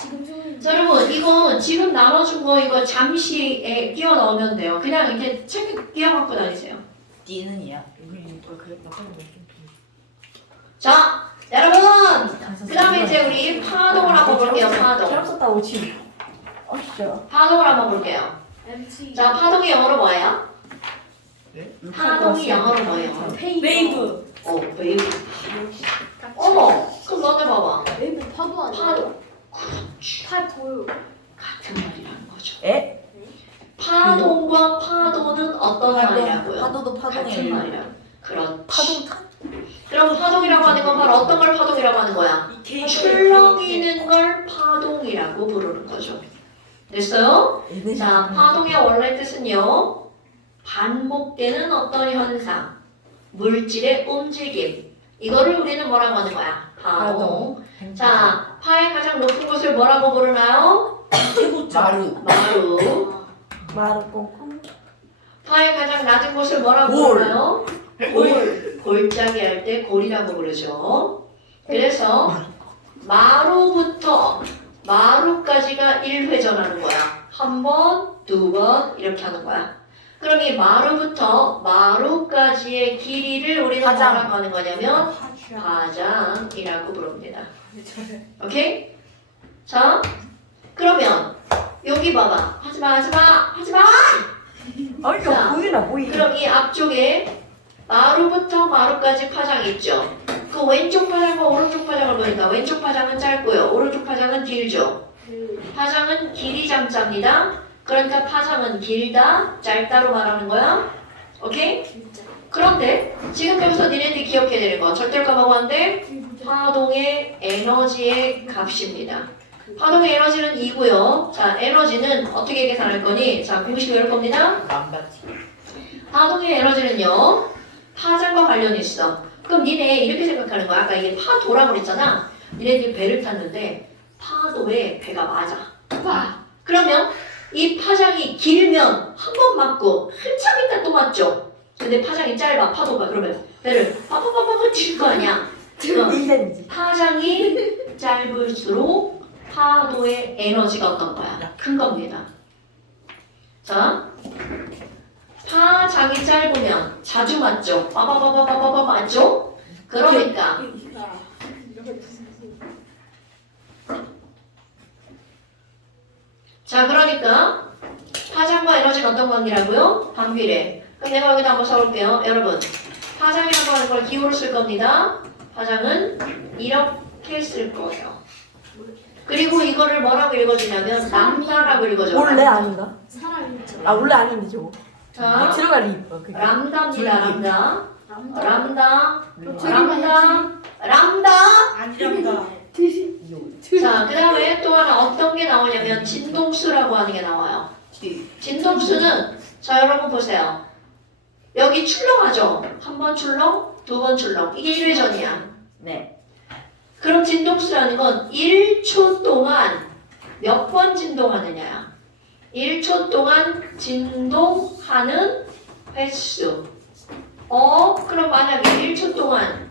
지금 쓰는 자 여러분 이거 지금 나눠준 거 이거 잠시에 끼워 넣으면 돼요. 그냥 이렇게 책에 끼워 갖고 다니세요. D는이야. 그래 바꿔는 좀. 자 여러분 그 다음에 이제 우리 파동을 한번 볼게요. 파동. 잘못 썼다고 지금. 진짜. 파동을 한번 볼게요. MC. 자 파동이 영어로 뭐예요? 네? 파동이 영어로 뭐예요? 웨이브. 웨이브. 어머 그럼 너네 봐봐. 웨이브 파도 아니야? 파도. 그렇지. 파도요. 같은 말이라는 거죠. 에? 파동과 파도는 어떤 말이라고요? 파도도 같은 파동이에요. 말이라. 그렇지. 파동 그럼 파동이라고 하는 건 바로 어떤 걸 파동이라고 하는 거야? 출렁이는 걸 파동이라고 부르는 거죠. 됐어요? 자, 파동의 원래 뜻은요. 반복되는 어떤 현상, 물질의 움직임. 이거를 우리는 뭐라고 하는 거야? 파동. 자, 파의 가장 높은 곳을 뭐라고 부르나요? 마루. 마루. 마루 꽁꽁. 파의 가장 낮은 곳을 뭐라고 골. 부르나요? 골. 골짜기 할 때 골이라고 부르죠. 그래서 마루부터 마루까지가 1회전하는 거야. 한 번, 두 번 이렇게 하는 거야. 그럼 이 마루부터 마루까지의 길이를 우리는 파장. 뭐라고 하는 거냐면 파장이라고 부릅니다. 오케이? 자, 그러면 여기 봐봐. 하지마. 아니 자, 이거 보이나 보이. 그럼 이 앞쪽에 마루부터 마루까지 파장이 있죠. 그 왼쪽 파장과 오른쪽 파장을 보니까 왼쪽 파장은 짧고요. 오른쪽 파장은 길죠. 파장은 길이 잠자입니다. 그러니까 파장은 길다, 짧다로 말하는 거야. 오케이? 그런데 지금 여기서 니네들이 기억해야 되는 거 절대값하고 한데 파동의 에너지의 값입니다. 파동의 에너지는 2고요. 자, 에너지는 어떻게 계산할 거니? 자, 공식 외울 겁니다. 만바지. 파동의 에너지는요. 파장과 관련이 있어. 그럼 니네 이렇게 생각하는 거야. 아까 이게 파도라고 그랬잖아. 니네들이 배를 탔는데 파도에 배가 맞아. 와. 그러면 이 파장이 길면 한 번 맞고 한참 있다 또 맞죠. 근데 파장이 짧아 파도가 그러면 배를 빠빠빠빠빠 칠 거 아니야. 그럼 1cm. 파장이 짧을수록 파도의 에너지가 어떤 거야? 큰 겁니다. 자, 파장이 짧으면 자주 맞죠? 빠바바바바바바 맞죠? 그러니까 자, 그러니까 파장과 에너지는 어떤 관계라고요? 반비례. 그럼 내가 여기다 한번 써볼게요. 여러분, 파장이라고 하는 걸 기호로 쓸 겁니다. 파장은 이렇게 쓸 거예요. 그리고 이거를 뭐라고 읽어주냐면 람다라고 읽어줘요. 원래 아닌가? 사람 있죠. 아 원래 아닌데 저거. 자, 들어갈 리. 그게. 람다입니다. 람다. 남자. 람다. 저기 람다. 아니란다. 자, 그 다음에 또 하나 어떤 게 나오냐면 진동수라고 하는 게 나와요. 진동수는 자 여러분 보세요. 여기 출렁하죠? 한 번 출렁, 두 번 출렁. 이게 1회전이야. 네. 그럼 진동수라는 건 1초 동안 몇 번 진동하느냐야. 1초 동안 진동하는 횟수. 그럼 만약에 1초 동안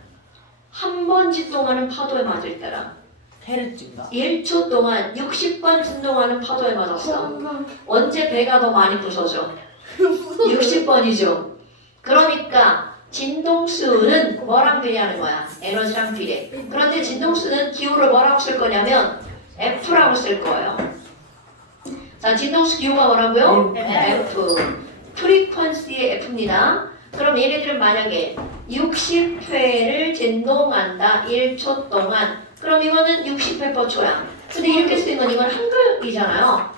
한 번 진동하는 파도에 맞을 때랑 헤르츠인가? 1초 동안 60번 진동하는 파도에 맞았어. 언제 배가 더 많이 부서져? 60번이죠. 그러니까 진동수는 뭐랑 비례하는 거야? 에너지랑 비례. 그런데 진동수는 기호를 뭐라고 쓸 거냐면 F라고 쓸 거예요. 자, 진동수 기호가 뭐라고요? F. 프리퀀시의 F입니다. 그럼 얘네들은 만약에 60회를 진동한다 1초 동안 그럼 이거는 60회/초야. 근데 이렇게 쓰는 건 이건 한글이잖아요.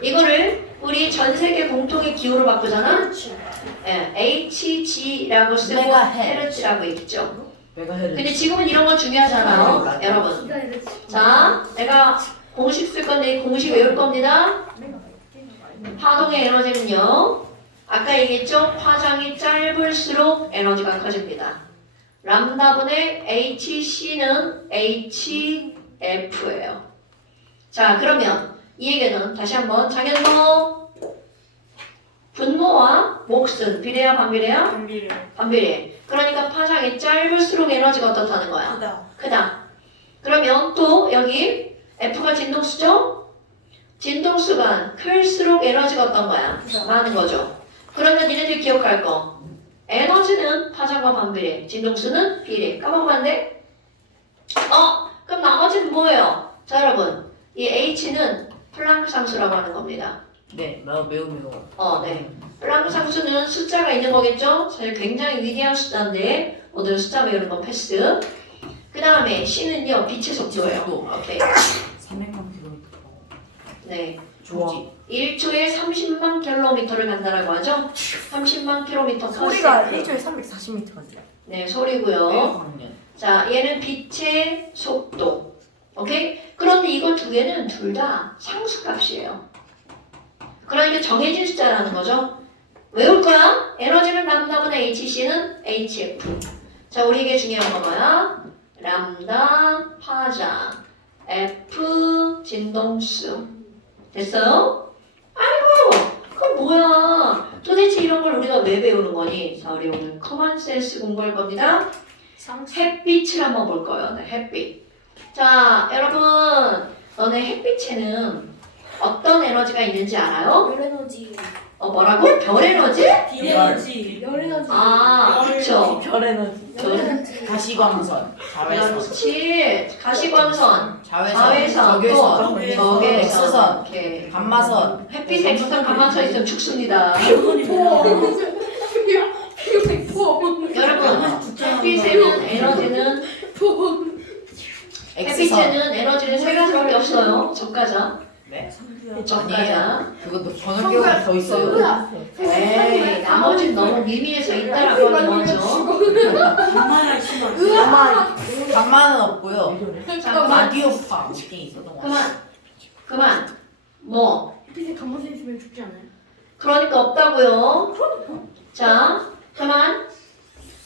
이거를 우리 전 세계 공통의 기호로 바꾸잖아. 예, HG라고 쓰고 헤르츠라고 있죠. 메가헤르츠. 근데 지금은 이런 건 중요하잖아요, 여러분. 자, 내가 공식 쓸 건데 이 공식 외울 겁니다. 파동의 에너지는요, 아까 얘기했죠? 파장이 짧을수록 에너지가 커집니다. 람다분의 HC는 HF예요. 자, 그러면 이 얘기는 다시 한번 장현모 분모와 몫은 비례야 반비례야? 반비례. 반비례. 그러니까 파장이 짧을수록 에너지가 어떻다는 거야? 크다. 크다. 그러면 또 여기 F가 진동수죠? 진동수가 클수록 에너지가 어떤 거야? 많은 거죠. 그러면 니네들이 기억할 거. 에너지는 파장과 반비례, 진동수는 비례. 까먹으면 안 돼? 그럼 나머지는 뭐예요? 자, 여러분. 이 H는 플랑크 상수라고 하는 겁니다. 네, 매우. 네. 플랑크 상수는 숫자가 있는 거겠죠? 사실 굉장히 위대한 숫자인데 오늘 숫자 배우는 건 패스. 그 다음에 C는요, 빛의 속도예요. 오케이. 300만 킬로미터. 네. 좋아. 1초에 30만 킬로미터를 간다라고 하죠? 30만 킬로미터 소리가 퍼 1초에 340m가 돼요. 네, 소리고요. 강렬. 자, 얘는 빛의 속도. 오케이? 그런데 이거 두 개는 둘 다 상수값이에요. 그러니까 정해진 숫자라는 거죠. 외울 거야? 에너지는 람다분의 HC는 HF. 자, 우리 이게 중요한 거 뭐야? 람다 파장, F 진동수. 됐어요? 아이고, 그럼 뭐야? 도대체 이런 걸 우리가 왜 배우는 거니? 자, 우리 오늘 커먼 센스 공부할 겁니다. 햇빛을 한번 볼 거예요. 네, 햇빛. 자, 여러분, 너네 햇빛에는 어떤 에너지가 있는지 알아요? 열에너지. 뭐라고? 별 에너지? 비에너지. 열에너지. 아, 그쵸. 별 에너지. 열에너지. 가시광선. 자외선. 그렇지. 가시광선, 자외선. 자외선, 적외선. 또 X선. 적외선. 오케이. 감마선. 햇빛에 X선 감마선 있으면 죽습니다. 여러분, 햇빛에는 에너지는 X선. 햇빛에는 에너지는 세 가지밖에 없어요. 적가자, 네. 적가자. 그것도 전원기호가 더 있어요. 에이, 나머지는 너무 미미해서 있다라고 하는 거죠. 반만할 심한. 간만은 없고요. 잠깐만, 라디오파 이게 있었던 거 같아요. 그만. 뭐? 햇빛에 감아서 있으면 죽지 않아요? 그러니까 없다고요. 자, 그만.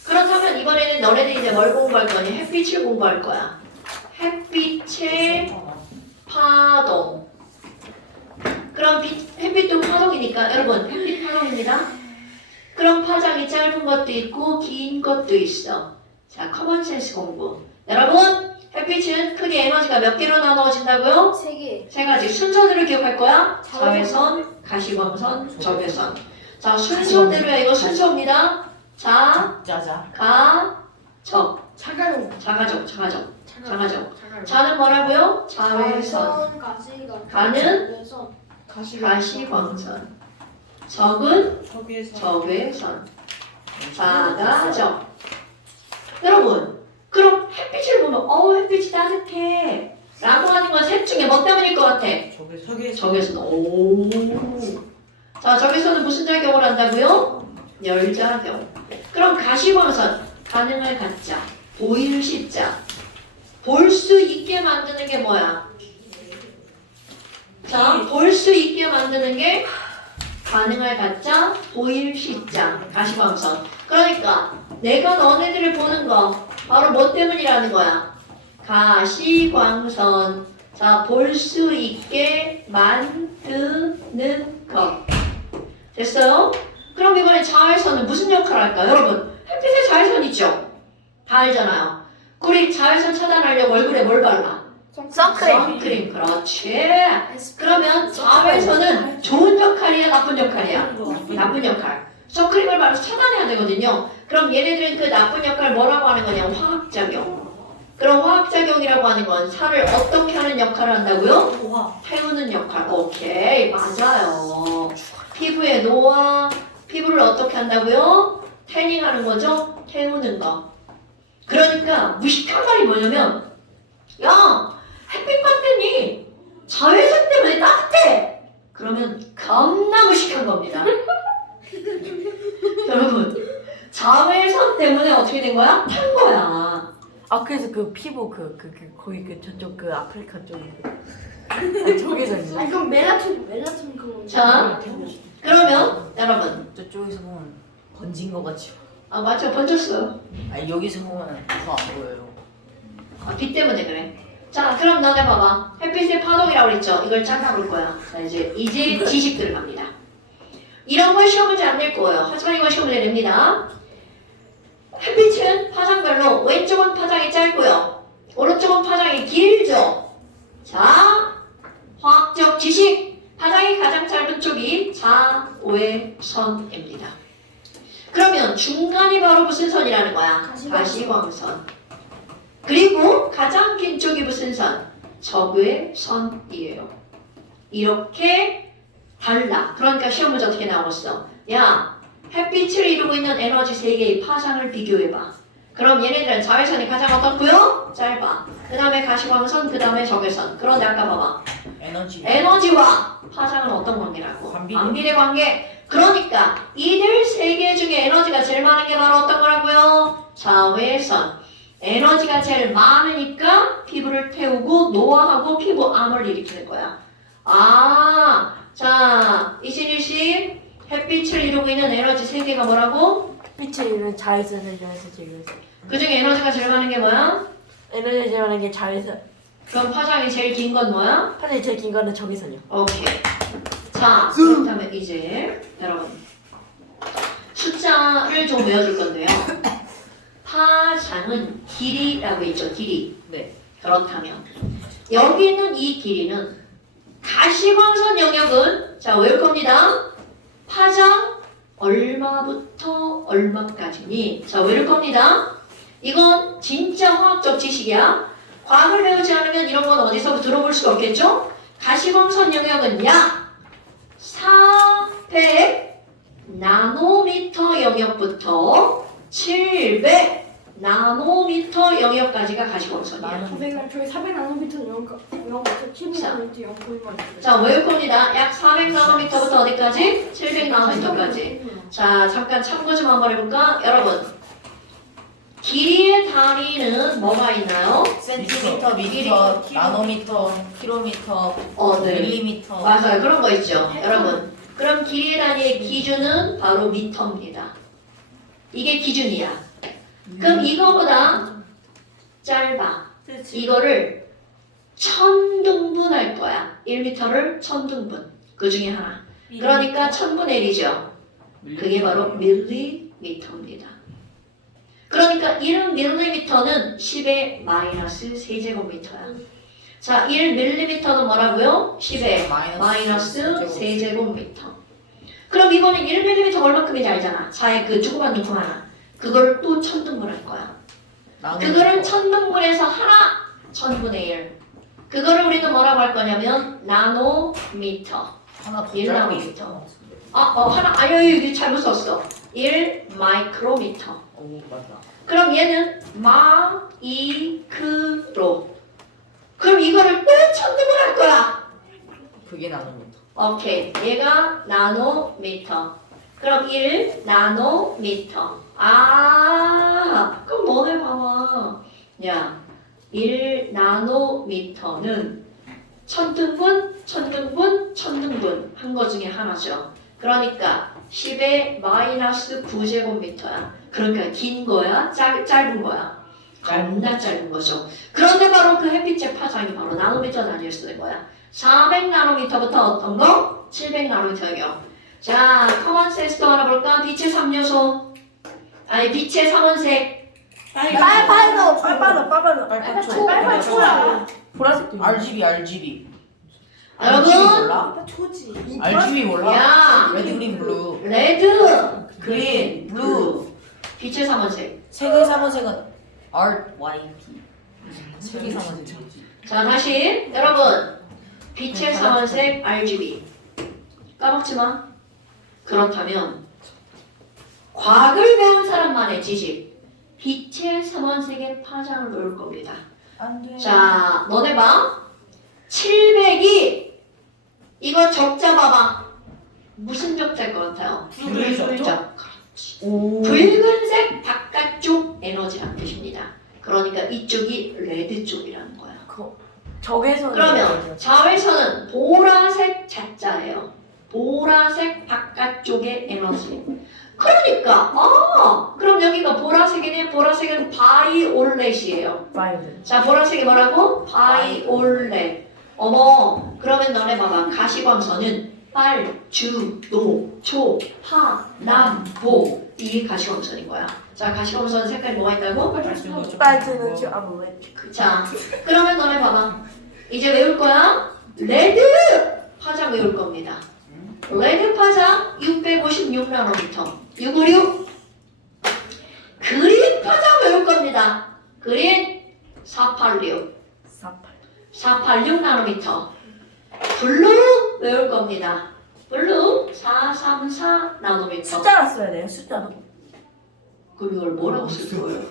그렇다면 이번에는 너네들 이제 뭘 공부할 거니? 햇빛을 공부할 거야. 햇빛의 파동. 그럼 햇빛도 파동이니까 여러분 햇빛 파동입니다. 그럼 파장이 짧은 것도 있고 긴 것도 있어. 자, 커먼센스 공부. 여러분 햇빛은 크게 에너지가 몇 개로 나누어진다고요? 3개. 세 가지 순서대로 기억할 거야. 자외선, 가시광선, 적외선. 자, 순서대로야. 이거 순서입니다. 자, 짜자. 가, 적. 차가요. 자가적. 차가요. 자는 뭐라고요? 자외선. 가는? 가시광선. 적은 저기에서. 적외선. 자가적. 여러분, 그럼 햇빛을 보면 햇빛이 따뜻해 라고 하는 건 셋 중에 뭐 때문일 것 같아? 저기에서. 적외선. 오. 자, 적외선은 무슨 작용을 한다고요? 열작용. 그럼 가시광선 반응을 갖자. 보일 시자. 볼 수 있게 만드는 게 뭐야? 자, 볼 수 있게 만드는 게 반응을 갖자. 보일 시자. 가시광선. 그러니까 내가 너네들을 보는 거 바로 뭐 때문이라는 거야? 가시광선. 자, 볼 수 있게 만드는 것. 됐어요? 그럼 이번에 자외선은 무슨 역할을 할까? 여러분, 햇빛에 자외선 있죠? 다 알잖아요. 우리 자외선 차단하려고 얼굴에 뭘 발라? 선크림. 그렇지. 그러면 자외선은 좋은 역할이야, 나쁜 역할이야? 나쁜 역할. 선크림을 바르서 차단해야 되거든요. 그럼 얘네들은 그 나쁜 역할 뭐라고 하는 거냐? 화학작용. 그럼 화학작용이라고 하는 건 살을 어떻게 하는 역할을 한다고요? 우와. 태우는 역할. 오케이, 맞아요. 피부의 노화, 피부를 어떻게 한다고요? 태닝하는 거죠? 태우는 거. 그러니까 무식한 말이 뭐냐면, 야, 햇빛 받더니 자외선 때문에 따뜻해. 그러면 겁나 무식한 겁니다. 여러분 자외선 때문에 어떻게 된 거야? 탄 거야. 아 그래서 그 피부 거기 그 저쪽 그 아프리카 쪽에 그 저기서 이제 아니 그럼 멜라토닌 그거. 자 그러면 여러분 저쪽에서 보면 번진 거 같죠? 아 맞죠 번졌어요. 아니 여기서 보면 더 안 보여요. 아, 빛 때문에 그래. 자, 그럼 너네 봐봐. 햇빛의 파동이라고 그랬죠? 이걸 잘라볼 거야. 자, 이제 지식 들어갑니다. 이런 걸 시험 문제 안 낼 거예요. 하지만 이건 시험 문제 냅니다. 햇빛은 파장별로 왼쪽은 파장이 짧고요. 오른쪽은 파장이 길죠. 자, 화학적 지식. 파장이 가장 짧은 쪽이 자외선입니다. 그러면 중간이 바로 무슨 선이라는 거야? 가시광선. 그리고 가장 긴 쪽이 무슨 선? 적외선이에요. 이렇게 달라. 그러니까 시험 문제 어떻게 나왔어? 야, 햇빛을 이루고 있는 에너지 3개의 파장을 비교해봐. 그럼 얘네들은 자외선이 가장 어떻고요? 짧아. 그 다음에 가시광선, 그 다음에 적외선. 그런데 아까 봐봐. 에너지와 파장은 어떤 관계라고? 반비례 관계. 그러니까 이들 3개 중에 에너지가 제일 많은 게 바로 어떤 거라고요? 자외선. 에너지가 제일 많으니까 피부를 태우고 노화하고 피부암을 일으키는 거야. 아, 자, 이신일 씨, 햇빛을 이루고 있는 에너지 3개가 뭐라고? 빛을 이루는 자외선을 이용해서 지금 그 중에 에너지가 제일 많은 게 뭐야? 에너지 제어하는 게 자외선. 그럼 파장이 제일 긴 건 뭐야? 파장이 제일 긴 거는 적외선이요. 오케이. 자, 그렇다면 이제 여러분 숫자를 좀 외워줄 건데요. 파장은 길이라고 있죠, 길이. 네. 그렇다면 여기 있는 이 길이는 가시광선 영역은 자 외울 겁니다. 파장 얼마부터 얼마까지니? 자 외울 겁니다. 이건 진짜 화학적 지식이야. 과학을 배우지 않으면 이런 건 어디서 들어볼 수가 없겠죠? 가시광선 영역은 약 400 나노미터 영역부터 700 나노미터 영역까지가 가시광선이야. 선생님 저희 400나노미터 영거 700나노미터 영거만. 자, 외울 겁니다. 약 400나노미터부터 어디까지? 700나노미터까지. 자, 잠깐 참고 좀 한번 해볼까? 여러분, 길이의 단위는 뭐가 있나요? 센티미터, 미터, 나노미터, 킬로미터, 네. 밀리미터. 맞아요. 그런 거 있죠. 여러분, 그럼 길이의 단위의 기준은 바로 미터입니다. 이게 기준이야. 그럼 이거보다 짧아. 이거를 1000등분 할 거야. 1m를 1000등분. 그 중에 하나. 그러니까 1000분의 1이죠. 그게 바로 밀리미터입니다. 그러니까 1밀리미터는 10의 마이너스 3제곱미터야. 자, 1밀리미터는 뭐라고요? 10의 마이너스 3제곱미터. 그럼 이거는 1밀리미터 얼마큼인지 알잖아. 4의 그 조그만 눈금 하나. 그걸 또 1000등분 할 거야. 그거를 1000등분해서 하나 1000분의 1. 그거를 우리는 뭐라고 할 거냐면 나노미터. 하나 더 1 짧은 나노미터. 하나 이게 잘못 썼어. 1 마이크로미터. 오 맞아. 그럼 얘는 마이크로. 그럼 이거를 또 1000등분 할 거야. 그게 나노미터. 오케이. 얘가 나노미터. 그럼 1 나노미터. 그럼 뭐해 봐봐. 야, 1 나노미터는 1000등분, 1000등분, 1000등분 한 거 중에 하나죠. 그러니까 10의 마이너스 9제곱미터야. 그러니까 긴 거야? 짧은 거야? 겁나 짧은 거죠. 그런데 바로 그 햇빛의 파장이 바로 나노미터 단위를 쓰는 거야. 400나노미터부터 어떤 거? 700나노미터 영역. 자, 커먼 센스도 하나 볼까? 빛의 3요소. 아니, 빛의 3원색. 빨빨초야. 보라색도 있네. RGB. 여러분, 몰라? 초지. RGB 몰라? 야, 레드, 그린, 블루. 레드, 그린, 블루. 빛의 3원색. 세계 3원색은 RYP. 세계 3원색. 자, 다시. 여러분, 빛의 3원색 RGB. 까먹지 마. 그렇다면, 과학을 배운 사람만의 지식. 빛의 3원색의 파장을 배울 겁니다. 안 돼. 자, 너네 봐. 700이 이거 적자 봐봐. 무슨 적자일 것 같아요? 귤의 적자? 자, 그렇지. 붉은색 바깥쪽 에너지란 뜻입니다. 그러니까 이쪽이 레드 쪽이라는 거야. 적외선. 그러면 좌회선은 보라색 자자예요. 보라색 바깥쪽의 에너지. 그러니까 그럼 여기가 보라색이네. 보라색은 바이올렛이에요. 바이올렛. 자, 보라색이 뭐라고? 바이올렛. 어머, 그러면 너네 봐봐. 가시광선은 빨, 주, 노, 초, 하, 남, 보. 이게 가시광선인 거야. 자, 가시광선 색깔이 뭐가 있다고? 빨주는 주 아무래도. 자, 그러면 너네 봐봐. 이제 외울 거야. 레드 파장 외울 겁니다. 레드 파장 656나노미터. 656. 그린 파장 외울 겁니다. 그린 486. 486나노미터. 블루 외울 겁니다. 블루 434나노미터. 숫자로 써야 돼요. 숫자로. 그럼 이걸 뭐라고 쓸 거예요?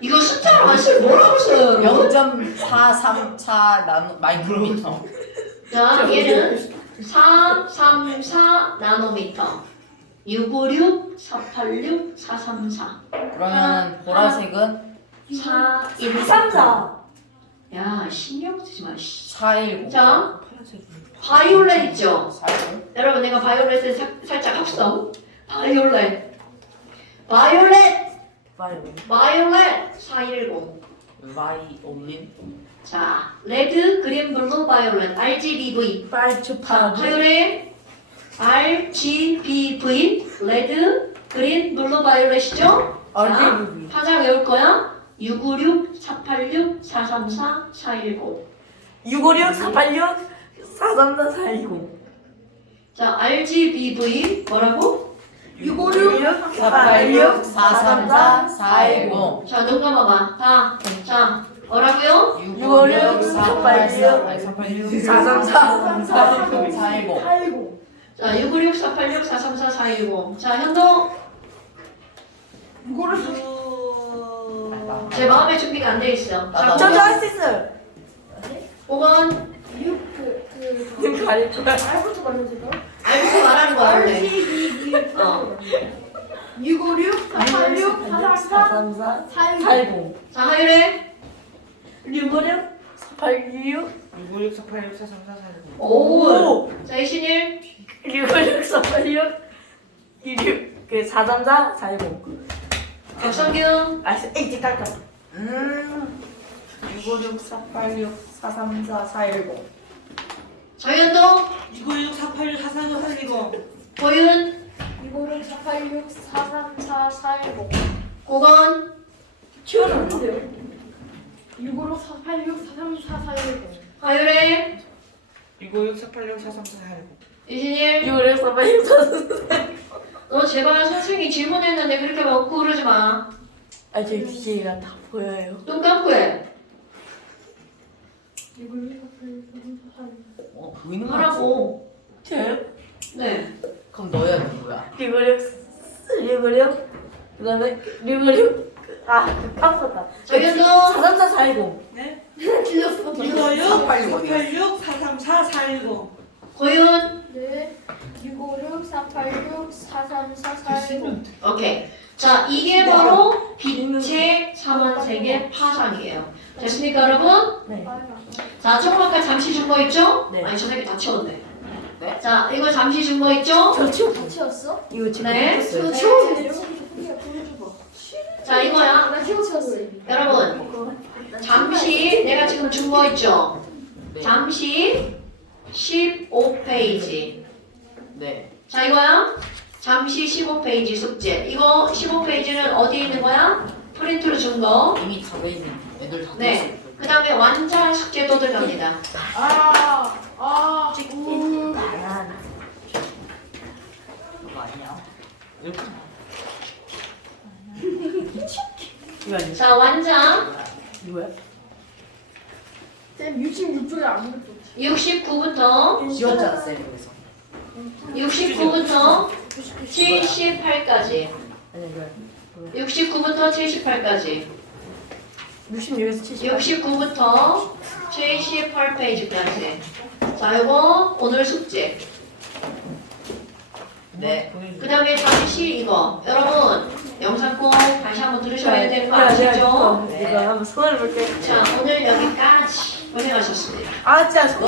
이거 숫자로 안 쓰면 뭐라고 써요? 0.434 마이크로미터. 자, 얘는 434 나노미터. 656, 486, 434. 그러면 보라색은 414. 야, 신경 쓰지 마. 씨. 419. 자, 바이올렛 있죠? 419. 여러분, 내가 바이올렛을 살짝 합성. 바이올렛. 바이올렛. 바이올렛 410. 바이올린. 자, 레드, 그린, 블루, 바이올렛. RGBV. 빨주 자, 파주. 화요일에 RGBV, 레드, 그린, 블루, 바이올렛이죠? RGBV. 파장 외울 거야. 656, 486, 434, 410. 656 486 434 420. 자, RGBV 뭐라고? 656 486 434 410. 자, 눈 감아봐. 다. 자, 뭐라고요? 656 486 434 410. 410. 자, 656, 486, 434, 410. 자, 현동. 제 마음의 준비가 안 돼 있어. 자, 저도 할 수 있어요. 5번. 지금 가릴 거야. 알부터 말해주세요. 알고서 말하는 거야, 원래. 656, 486, 434, 434 410. 자, 화요일에. 656 486 656 486 434 410. 오. 자, 이신일. 656 486 434 410. 박성균. 이제 깎아. 656 486 434 410. 정현동. 656 486 434 410. 고윤. 656, 486, 434, 410. 고건. 치워놨는데요? 656, 486, 434, 410. 화요일에. 656 486 434 410. 이신일. 656 486 434. 너 제발 선생님이 질문했는데 그렇게 먹고 그러지 마. 제 귀가 다 보여요. 눈 감고 해. 656, 486, 434, 보이는 거 하라고. 저요? 네. 그럼 너야 누구야? 656 그다음에 656 깜빡다. 정현동. 434 410. 네? 410. 656 486 어디야? 486 434 410. 고윤. 네. 656, 486, 434, 410. 오케이. 자, 이게 바로 빛의 3원색의 파장이에요. 됐습니까, 여러분? 네. 자, 조금 아까 잠시 준 거 있죠? 네. 아니, 저 새끼 다 치웠네. 네? 자, 이거 잠시 준 거 있죠? 저 치워. 다 치웠어? 이거 지금 네. 네. 치웠는데요? 자, 이거야. 나 치웠어. 여러분, 잠시 내가 지금 준 거 있죠? 네. 잠시 15페이지. 네. 자, 이거야. 잠시 15페이지 숙제. 이거 15페이지는 어디에 있는 거야? 프린트로 준 거. 이미 적어 있는 애들 다 네. 떴어요. 그 다음에 완자 숙제 또 들어갑니다. 바나나. 그거 아니야? 이거 아니야? 자, 완자 이거야? 쌤 66쪽에 아무것도 없지. 69부터 지웠잖아 쌤 여기서. 69부터 78까지. 아니 이거야. 69부터 78까지. 66에서 78. 69부터 78페이지까지. 자, 이거 오늘 숙제. 네. 그 다음에 잠시 이거 여러분 영상 꼭 다시 한번 들으셔야 되는 거 아시죠? 이거 한번 손을 볼게. 자 오늘 여기까지 고생하셨습니다. 아 진짜